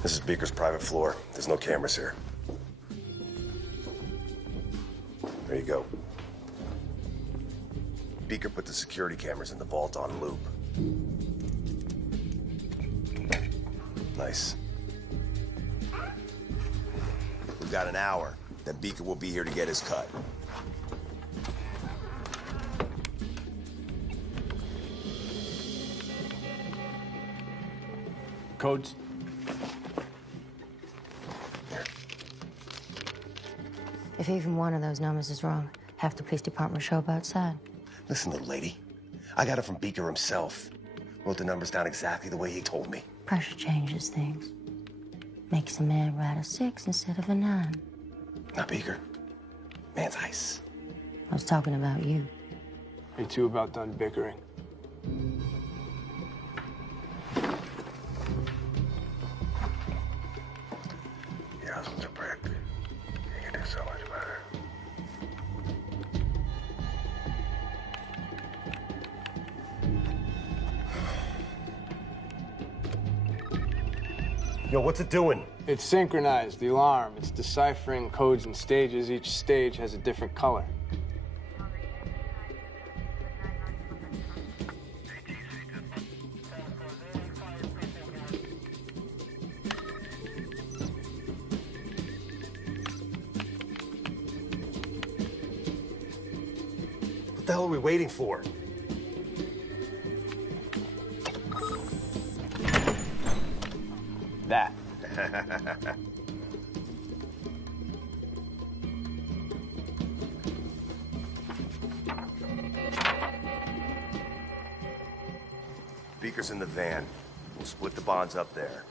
This is Beaker's private floor. There's no cameras here. There you go. Beaker put the security cameras in the vault on loop. Nice. We've got an hour. Then Beaker will be here to get his cut. Codes? If even one of those numbers is wrong, half the police department will show up outside. Listen, little lady. I got it from Beaker himself. Wrote the numbers down exactly the way he told me. Pressure changes things. Makes a man write a 6 instead of a 9. Not Beaker. Man's ice. I was talking about you. You two about done bickering. Your husband's a prick. You can do so much better. Yo, what's it doing? It's synchronized, the alarm. It's deciphering codes and stages. Each stage has a different color. What the hell are we waiting for? That. Beaker's in the van. We'll split the bonds up there.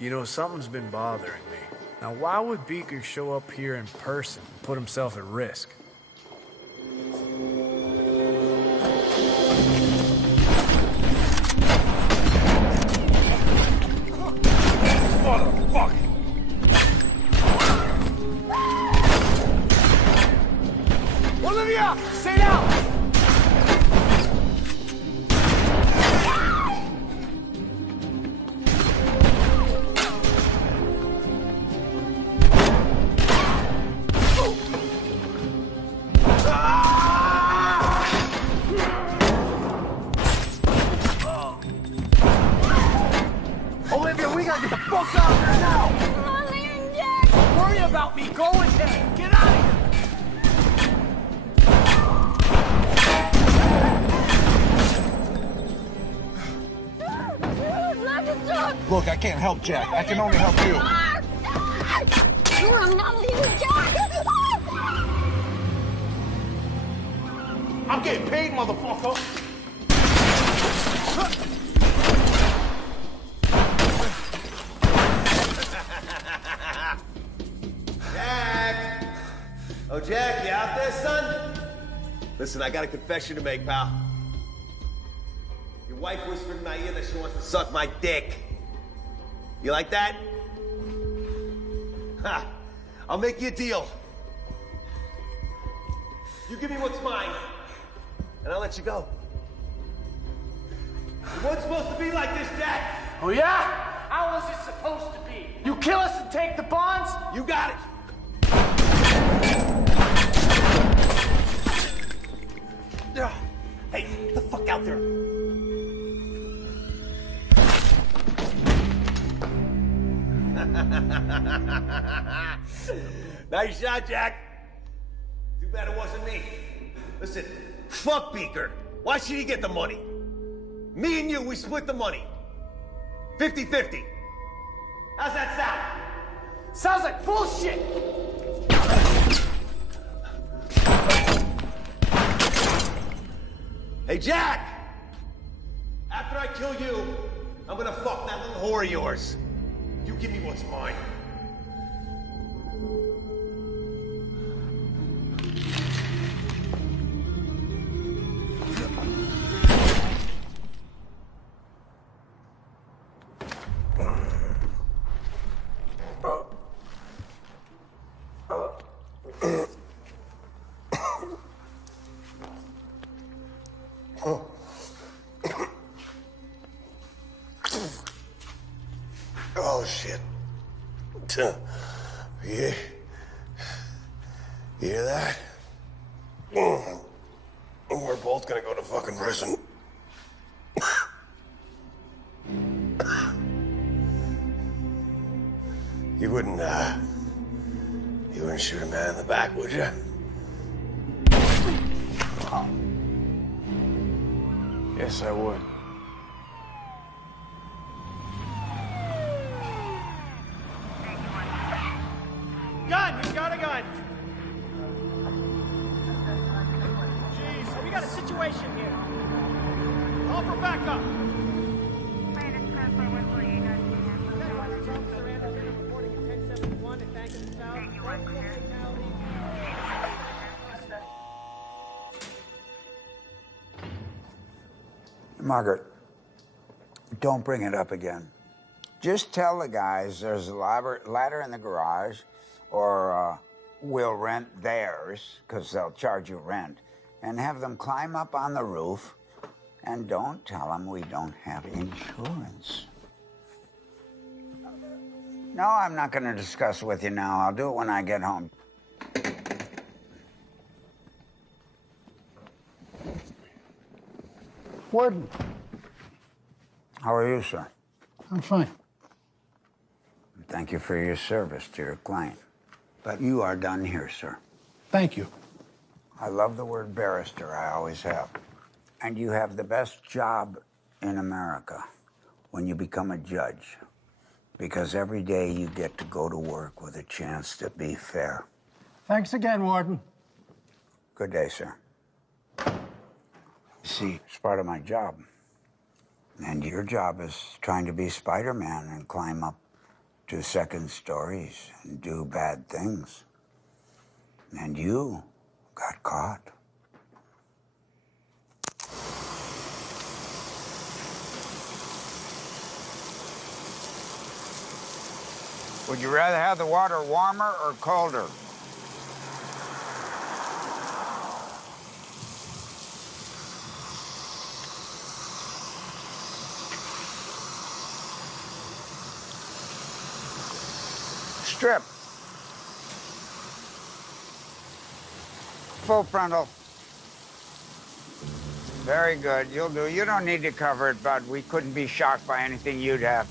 You know, something's been bothering me. Now, why would Beaker show up here in person and put himself at risk? Motherfucker! Olivia! Stay down! Olivia, we gotta get the fuck out of here now! Don't worry about me. Go with him. Get out of here! Look, I can't help Jack. I can only help you. I'm not leaving Jack! I'm getting paid, motherfucker! Jack! Oh, Jack, you out there, son? Listen, I got a confession to make, pal. Your wife whispered in my ear that she wants to suck my dick. You like that? Ha! I'll make you a deal. You give me what's mine, and I'll let you go. It wasn't supposed to be like this, Jack. Oh, yeah? How was it supposed to be? You kill us and take the bonds? You got it. Hey, get the fuck out there. Nice shot, Jack. Too bad it wasn't me. Listen, fuck Beaker. Why should he get the money? Me and you, we split the money. 50-50. How's that sound? Sounds like bullshit! Hey, Jack! After I kill you, I'm gonna fuck that little whore of yours. You give me what's mine. Oh, shit. Yeah. You hear that? We're both gonna go to fucking prison. You wouldn't shoot a man in the back, would you? Yes, I would. Gun! He's got a gun! Jeez, we got a situation here. Call for backup! Margaret, don't bring it up again. Just tell the guys there's a ladder in the garage, or we'll rent theirs, because they'll charge you rent, and have them climb up on the roof, and don't tell them we don't have insurance. No, I'm not going to discuss it with you now. I'll do it when I get home. Warden. How are you, sir? I'm fine. Thank you for your service to your client. But you are done here, sir. Thank you. I love the word barrister. I always have. And you have the best job in America when you become a judge. Because every day you get to go to work with a chance to be fair. Thanks again, Warden. Good day, sir. See, it's part of my job. And your job is trying to be Spider-Man and climb up to second stories and do bad things. And you got caught. Would you rather have the water warmer or colder? Strip. Full frontal. Very good. You'll do. You don't need to cover it, bud. We couldn't be shocked by anything you'd have.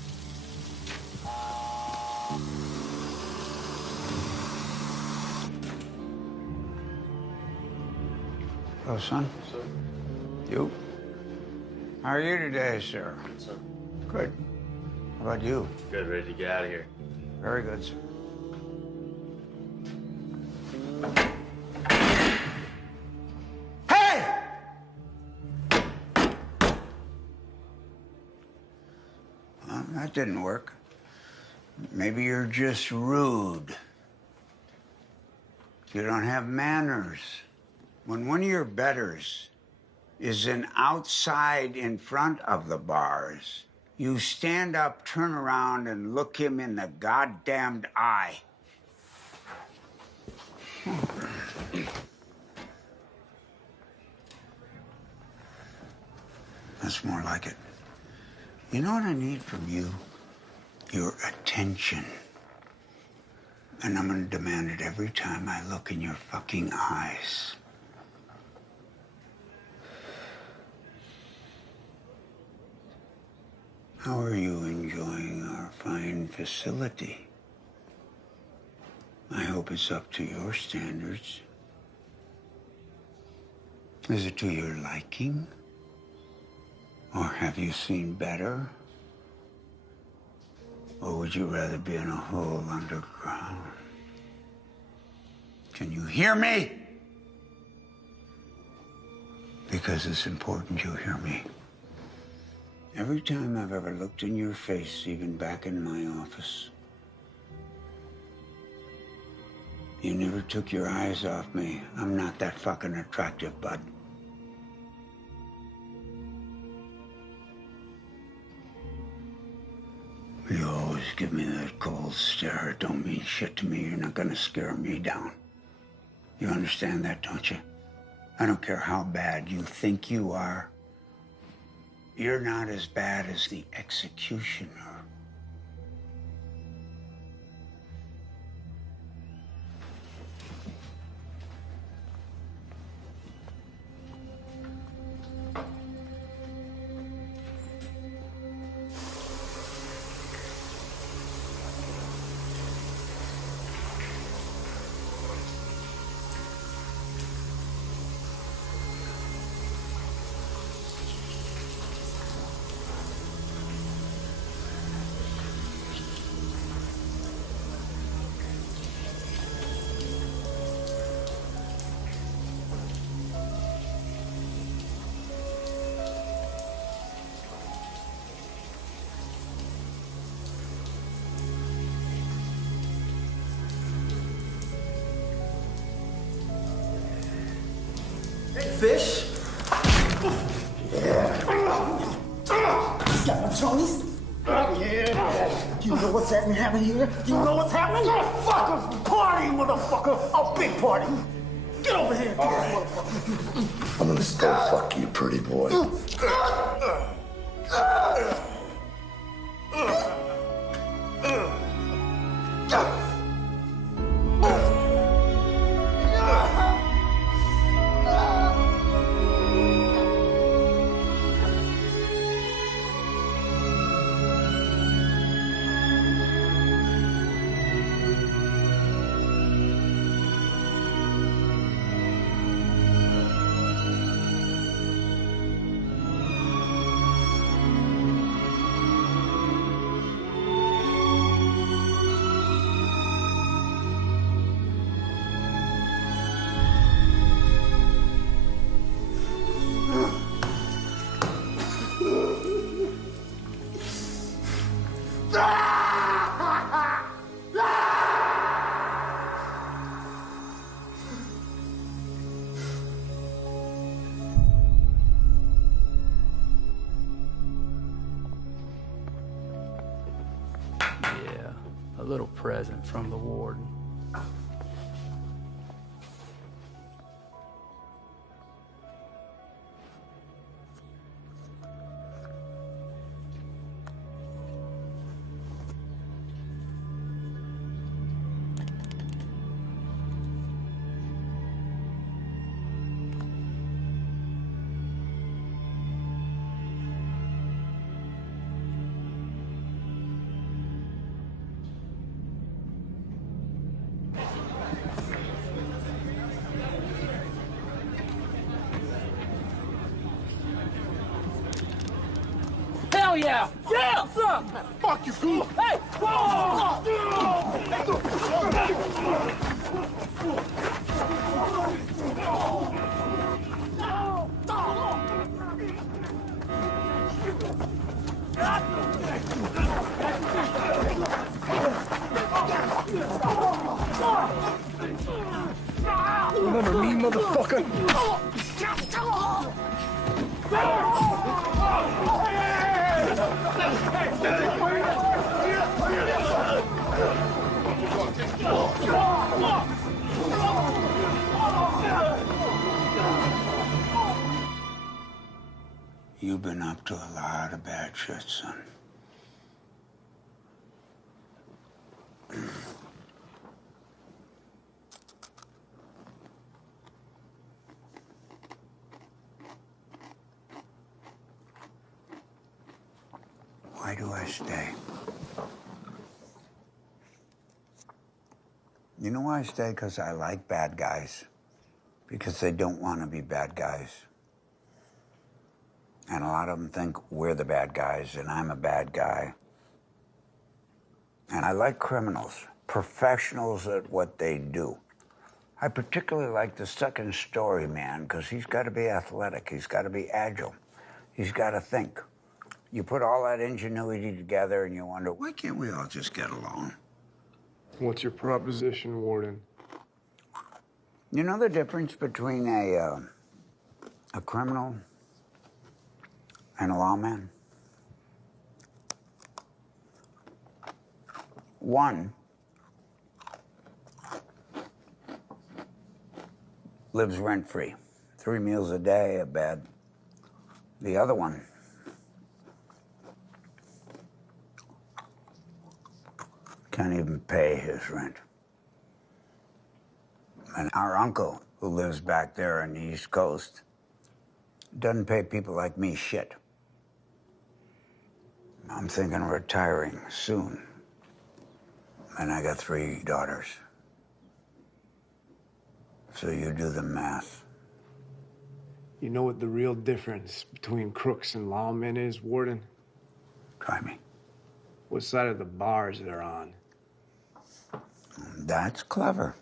Hello, son. Sir. You? How are you today, sir? Good, sir. Good. How about you? Good, ready to get out of here. Very good, sir. Hey! Well, that didn't work. Maybe you're just rude. You don't have manners. When one of your betters is outside in front of the bars, you stand up, turn around, and look him in the goddamned eye. That's more like it. You know what I need from you? Your attention. And I'm gonna demand it every time I look in your fucking eyes. How are you enjoying our fine facility? I hope it's up to your standards. Is it to your liking? Or have you seen better? Or would you rather be in a hole underground? Can you hear me? Because Because it's important you hear me. Every time I've ever looked in your face, even back in my office, you never took your eyes off me. I'm not that fucking attractive, bud. You always give me that cold stare. It don't mean shit to me. You're not gonna scare me down. You understand that, don't you? I don't care how bad you think you are. You're not as bad as the executioner. Fish? Yeah. Got my Tony's? Yeah. You know what's happening here? You know what's happening? Motherfucker! Party, motherfucker! A big party! Get over here! All right. I'm gonna still fuck you, pretty boy. A little present from the warden. Hell yeah! Yeah! What's up? Fuck you, fool! Hey! Remember me, motherfucker? You've been up to a lot of bad shit, son. Why do I stay? You know why I stay? Because I like bad guys. Because they don't want to be bad guys. And a lot of them think we're the bad guys, and I'm a bad guy. And I like criminals, professionals at what they do. I particularly like the second story man because he's got to be athletic. He's got to be agile. He's got to think. You put all that ingenuity together and you wonder, why can't we all just get along? What's your proposition, Warden? You know the difference between a criminal and a lawman? One lives rent-free, 3 meals a day, a bed. The other one can't even pay his rent. And our uncle, who lives back there on the East Coast, doesn't pay people like me shit. I'm thinking of retiring soon. And I got 3 daughters. So you do the math. You know what the real difference between crooks and lawmen is, Warden? Try me. What side of the bars they're on. That's clever.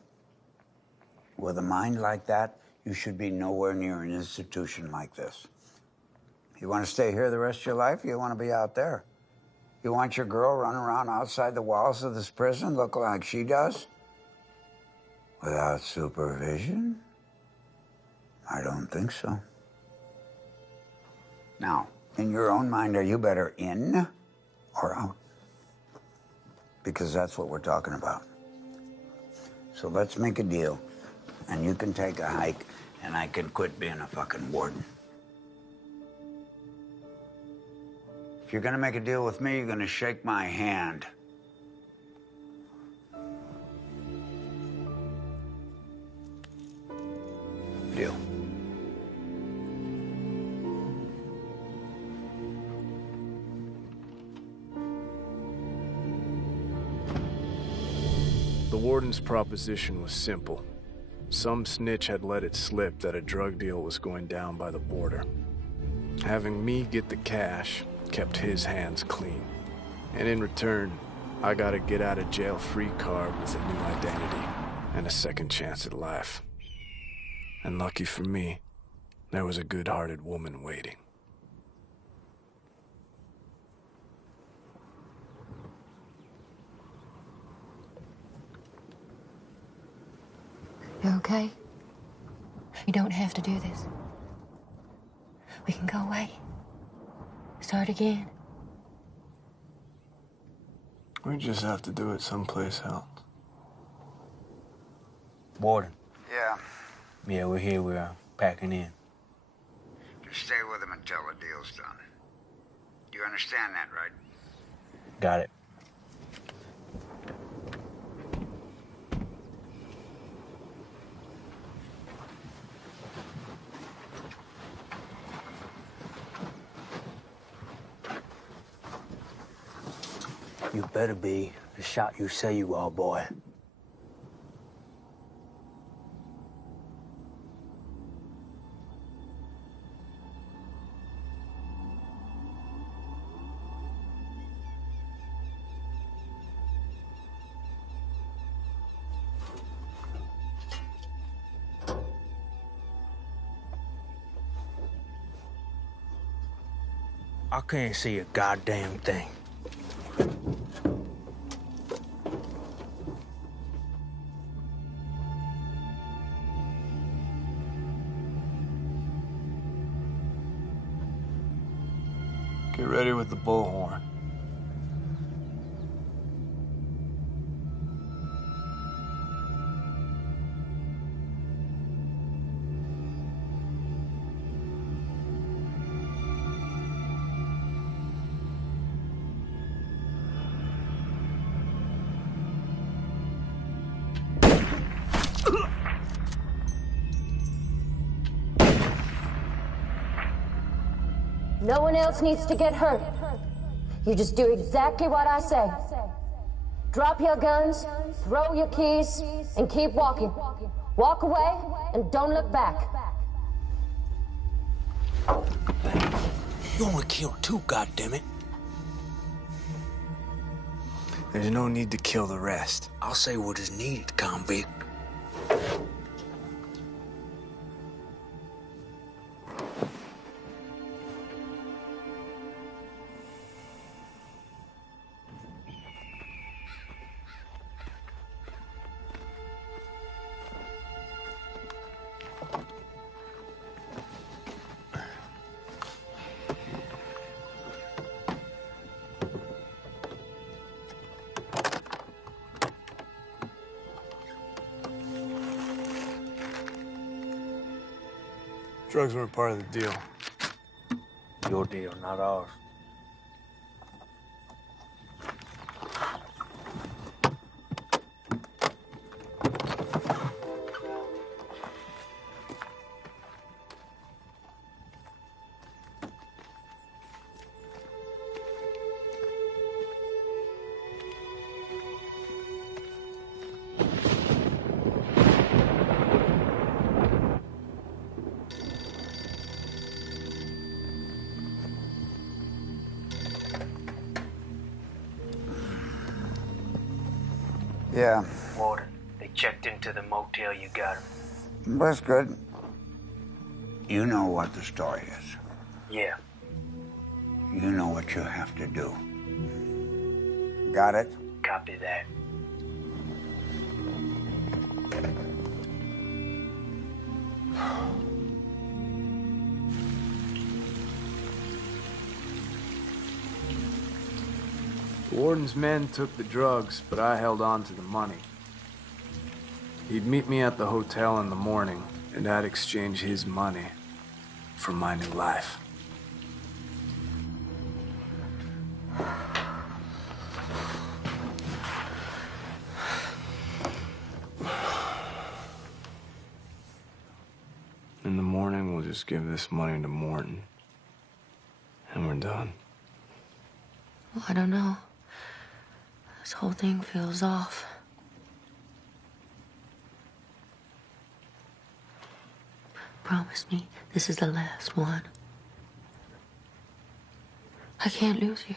With a mind like that, you should be nowhere near an institution like this. You want to stay here the rest of your life? You want to be out there? You want your girl running around outside the walls of this prison looking like she does? Without supervision? I don't think so. Now, in your own mind, are you better in or out? Because that's what we're talking about. So let's make a deal, and you can take a hike, and I can quit being a fucking warden. If you're gonna make a deal with me, you're gonna shake my hand. Deal. The warden's proposition was simple. Some snitch had let it slip that a drug deal was going down by the border. Having me get the cash kept his hands clean. And in return, I got a get-out-of-jail-free card with a new identity and a second chance at life. And lucky for me, there was a good-hearted woman waiting. You okay? You don't have to do this. We can go away. Start again. We just have to do it someplace else. Warden. Yeah. Yeah, we're here. We're packing in. Just stay with him until the deal's done. You understand that, right? Got it. You better be the shot you say you are, boy. I can't see a goddamn thing. Get ready with the bullhorn. No one else needs to get hurt. You just do exactly what I say. Drop your guns, throw your keys, and keep walking. Walk away and don't look back. You only killed 2, goddammit. There's no need to kill the rest. I'll say what is needed, convict. Drugs weren't part of the deal. Your deal, not ours. Yeah, Warden, they checked into the motel you got him. that's good. You know what the story is. Yeah. You know what you have to do. Got it? Copy that. The warden's men took the drugs, but I held on to the money. He'd meet me at the hotel in the morning, and I'd exchange his money for my new life. In the morning, we'll just give this money to Morton, and we're done. Well, I don't know. This whole thing feels off. Promise me this is the last one. I can't lose you.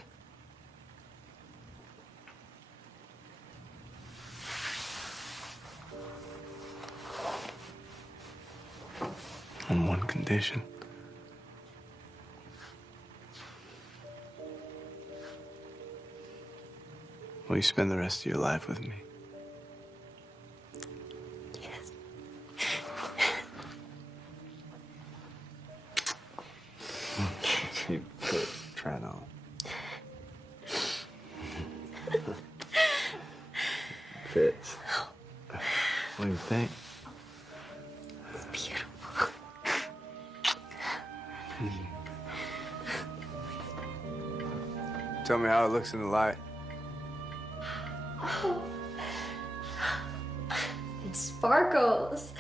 On one condition. Will you spend the rest of your life with me? Yes. You quit trying on. Fits. What do you think? It's beautiful. Tell me how it looks in the light. Oh. It sparkles.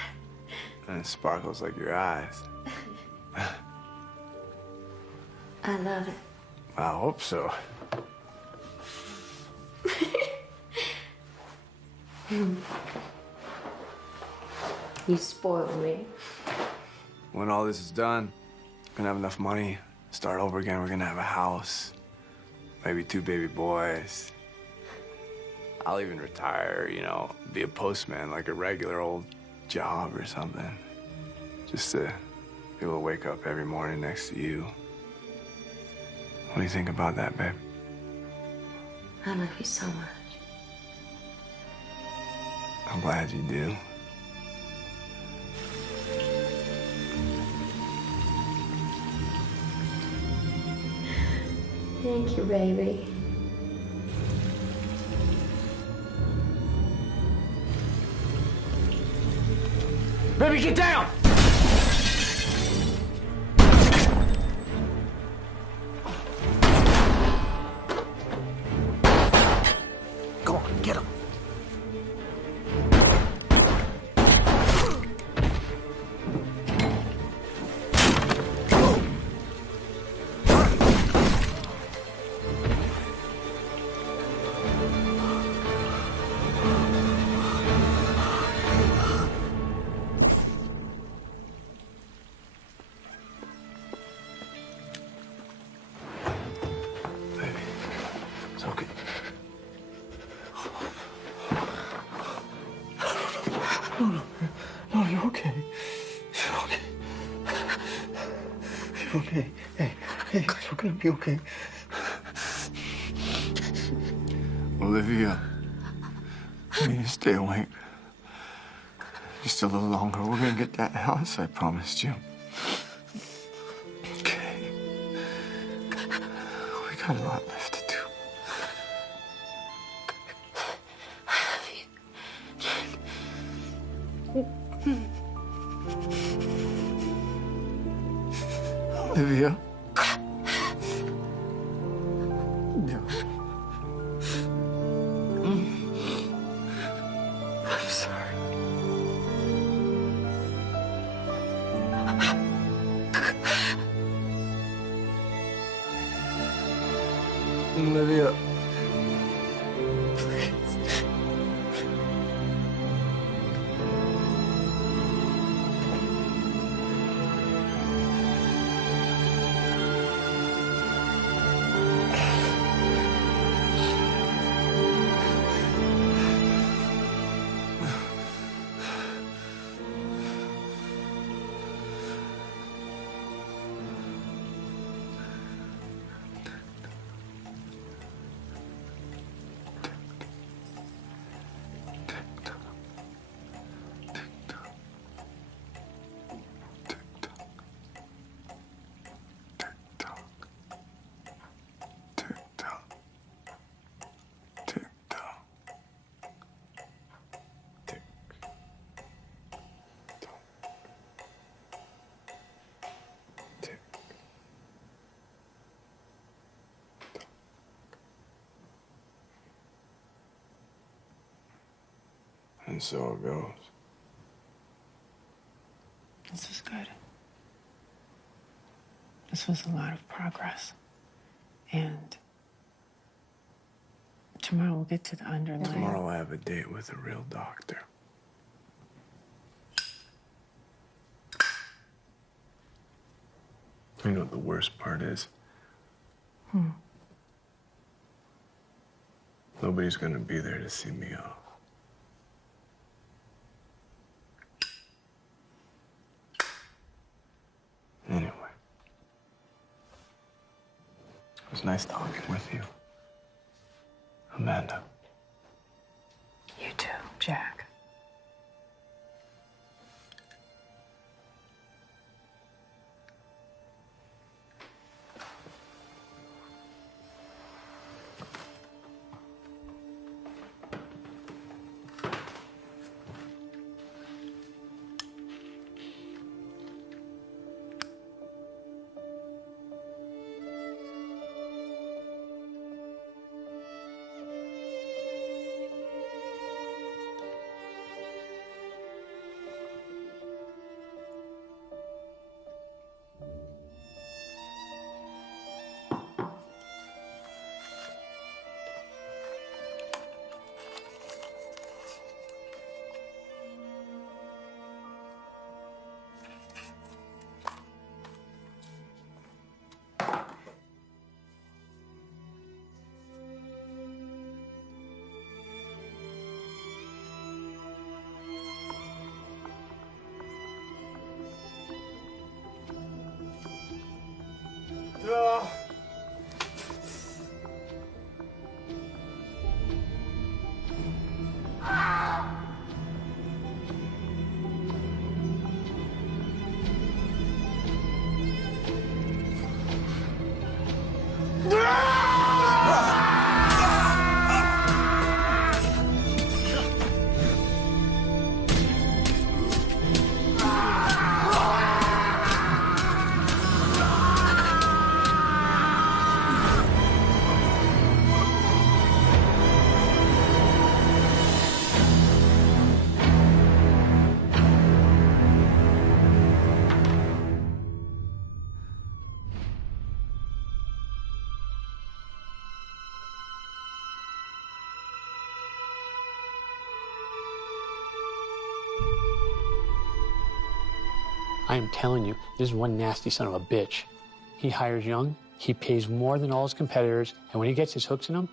And it sparkles like your eyes. I love it. I hope so. You spoiled me. When all this is done, we're gonna have enough money, start over again. We're gonna have a house, maybe 2 baby boys. I'll even retire, you know, be a postman, like a regular old job or something. Just to be able to wake up every morning next to you. What do you think about that, babe? I love you so much. I'm glad you do. Thank you, baby. Baby, get down! Go on, get him. No, you're okay. You're okay. You're okay. Hey, it's gonna be okay. Olivia, you need to stay awake. Just a little longer. We're gonna get that house I promised you. Okay. We got a lot left to do. Olivia. I'm sorry. Olivia. And so it goes. This was good. This was a lot of progress. And tomorrow we'll get to the underlying. Tomorrow I have a date with a real doctor. You know what the worst part is? Nobody's gonna be there to see me off. Anyway, it was nice talking with you, Amanda. You too, Jack. I am telling you, this is one nasty son of a bitch. He hires young, he pays more than all his competitors, and when he gets his hooks in them,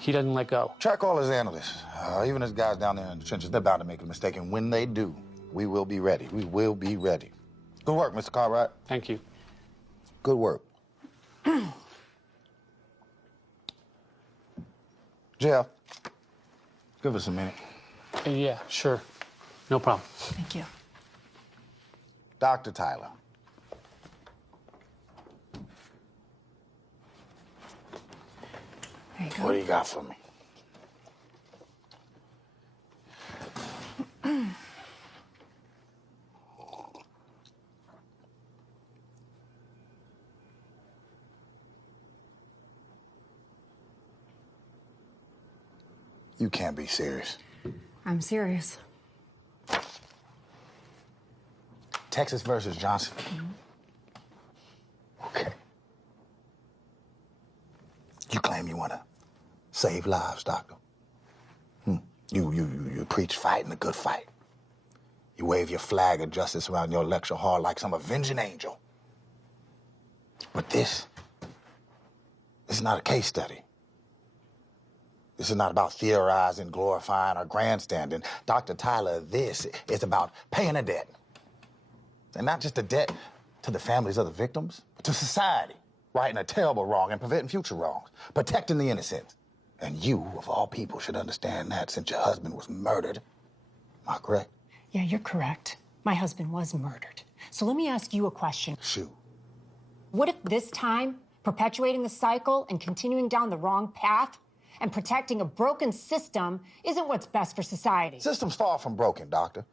he doesn't let go. Track all his analysts, even his guys down there in the trenches. They're bound to make a mistake, and when they do, we will be ready. We will be ready. Good work, Mr. Cartwright. Thank you. Good work. Jeff, give us a minute. Yeah, sure. No problem. Thank you. Dr. Tyler. There you go. What do you got for me? You can't be serious. I'm serious. Texas versus Johnson. Okay. You claim you want to save lives, doctor. You preach fighting a good fight. You wave your flag of justice around your lecture hall like some avenging angel. But this is not a case study. This is not about theorizing, glorifying, or grandstanding. Dr. Tyler, this is about paying a debt. And not just a debt to the families of the victims, but to society, righting a terrible wrong and preventing future wrongs, protecting the innocent. And you, of all people, should understand that since your husband was murdered. Am I correct? Yeah, you're correct. My husband was murdered. So let me ask you a question. Shoot. What if this time, perpetuating the cycle and continuing down the wrong path and protecting a broken system isn't what's best for society? System's far from broken, doctor.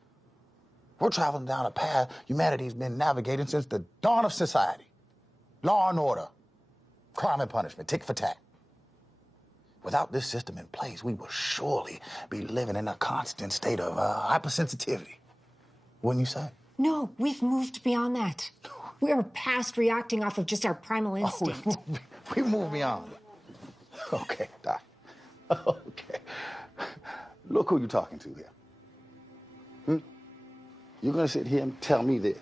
We're traveling down a path humanity's been navigating since the dawn of society. Law and order, crime and punishment, tick for tat. Without this system in place, we will surely be living in a constant state of hypersensitivity. Wouldn't you say? No, we've moved beyond that. We're past reacting off of just our primal instinct. We moved beyond. Okay, Doc. Okay. Look who you're talking to here. You're gonna sit here and tell me this,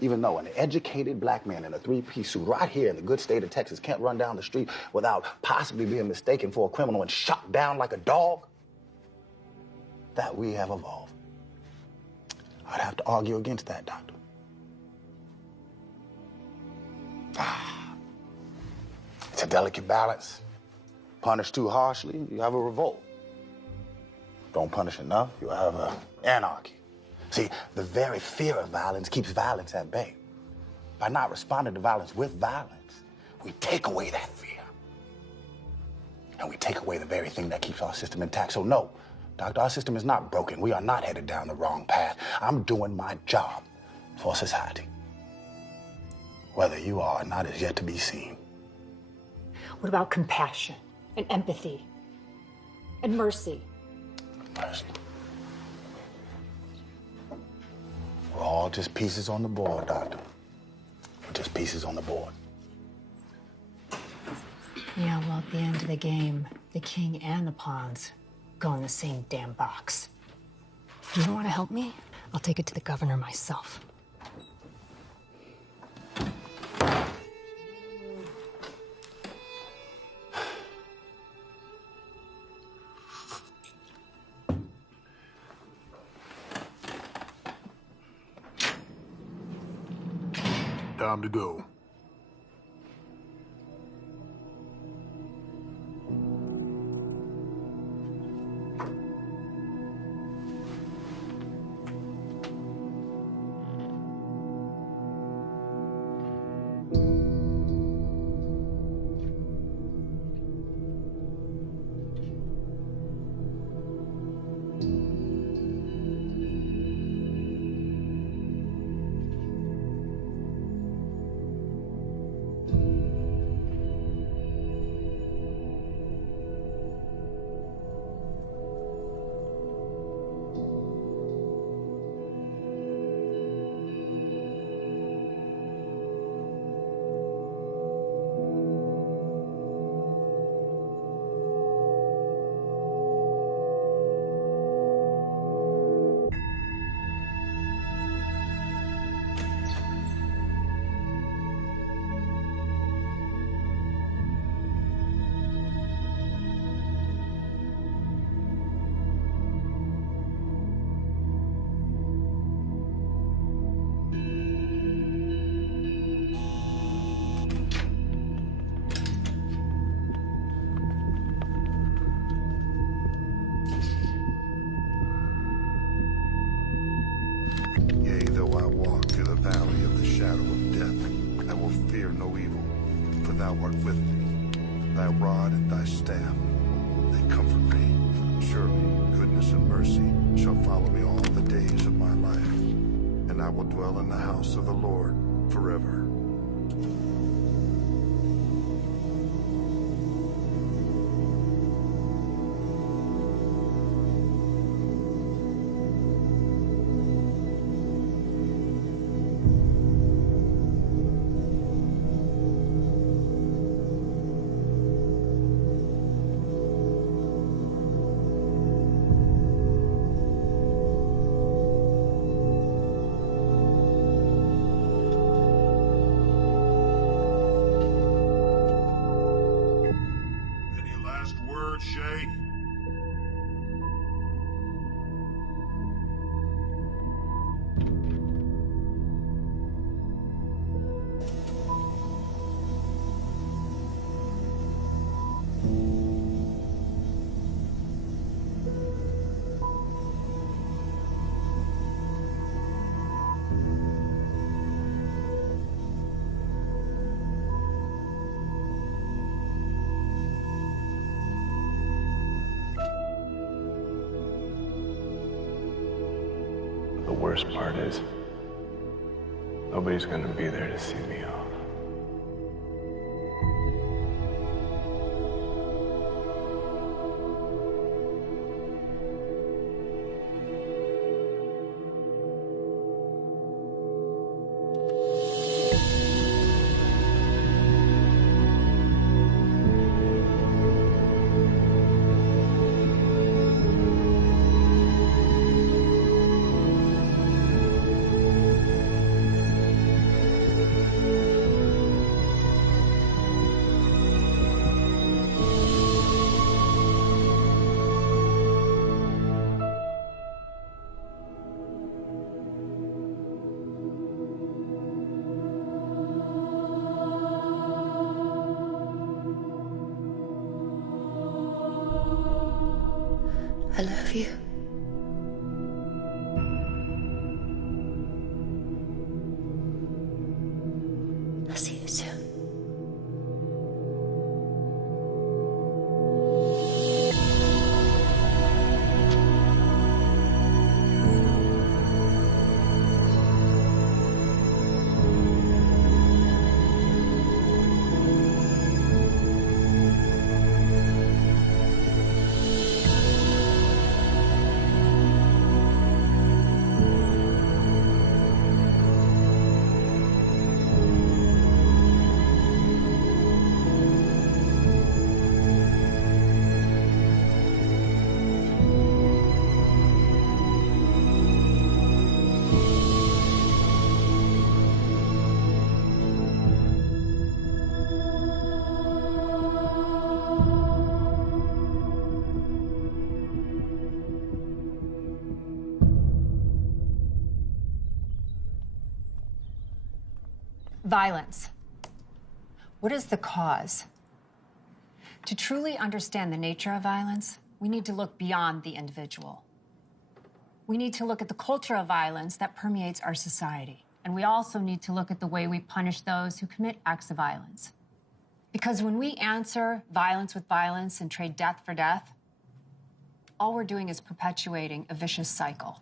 even though an educated black man in a three-piece suit right here in the good state of Texas can't run down the street without possibly being mistaken for a criminal and shot down like a dog? That we have evolved. I'd have to argue against that, doctor. It's a delicate balance. Punish too harshly, you have a revolt. Don't punish enough, you have anarchy. See, the very fear of violence keeps violence at bay. By not responding to violence with violence, we take away that fear. And we take away the very thing that keeps our system intact. So no, doctor, our system is not broken. We are not headed down the wrong path. I'm doing my job for society. Whether you are or not is yet to be seen. What about compassion and empathy and mercy? Mercy. We're all just pieces on the board, doctor. We're just pieces on the board. Yeah, well, at the end of the game, the king and the pawns go in the same damn box. You don't want to help me? I'll take it to the governor myself. Time to go. worst part is, nobody's gonna be there to see me off. I love you. I'll see you soon. Violence. What is the cause? To truly understand the nature of violence, we need to look beyond the individual. We need to look at the culture of violence that permeates our society. And we also need to look at the way we punish those who commit acts of violence. Because when we answer violence with violence and trade death for death, all we're doing is perpetuating a vicious cycle.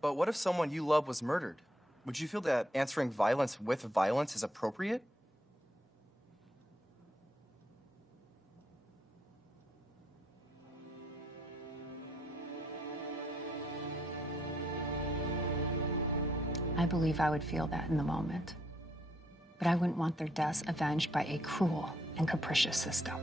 But what if someone you love was murdered? Would you feel that answering violence with violence is appropriate? I believe I would feel that in the moment. But I wouldn't want their deaths avenged by a cruel and capricious system.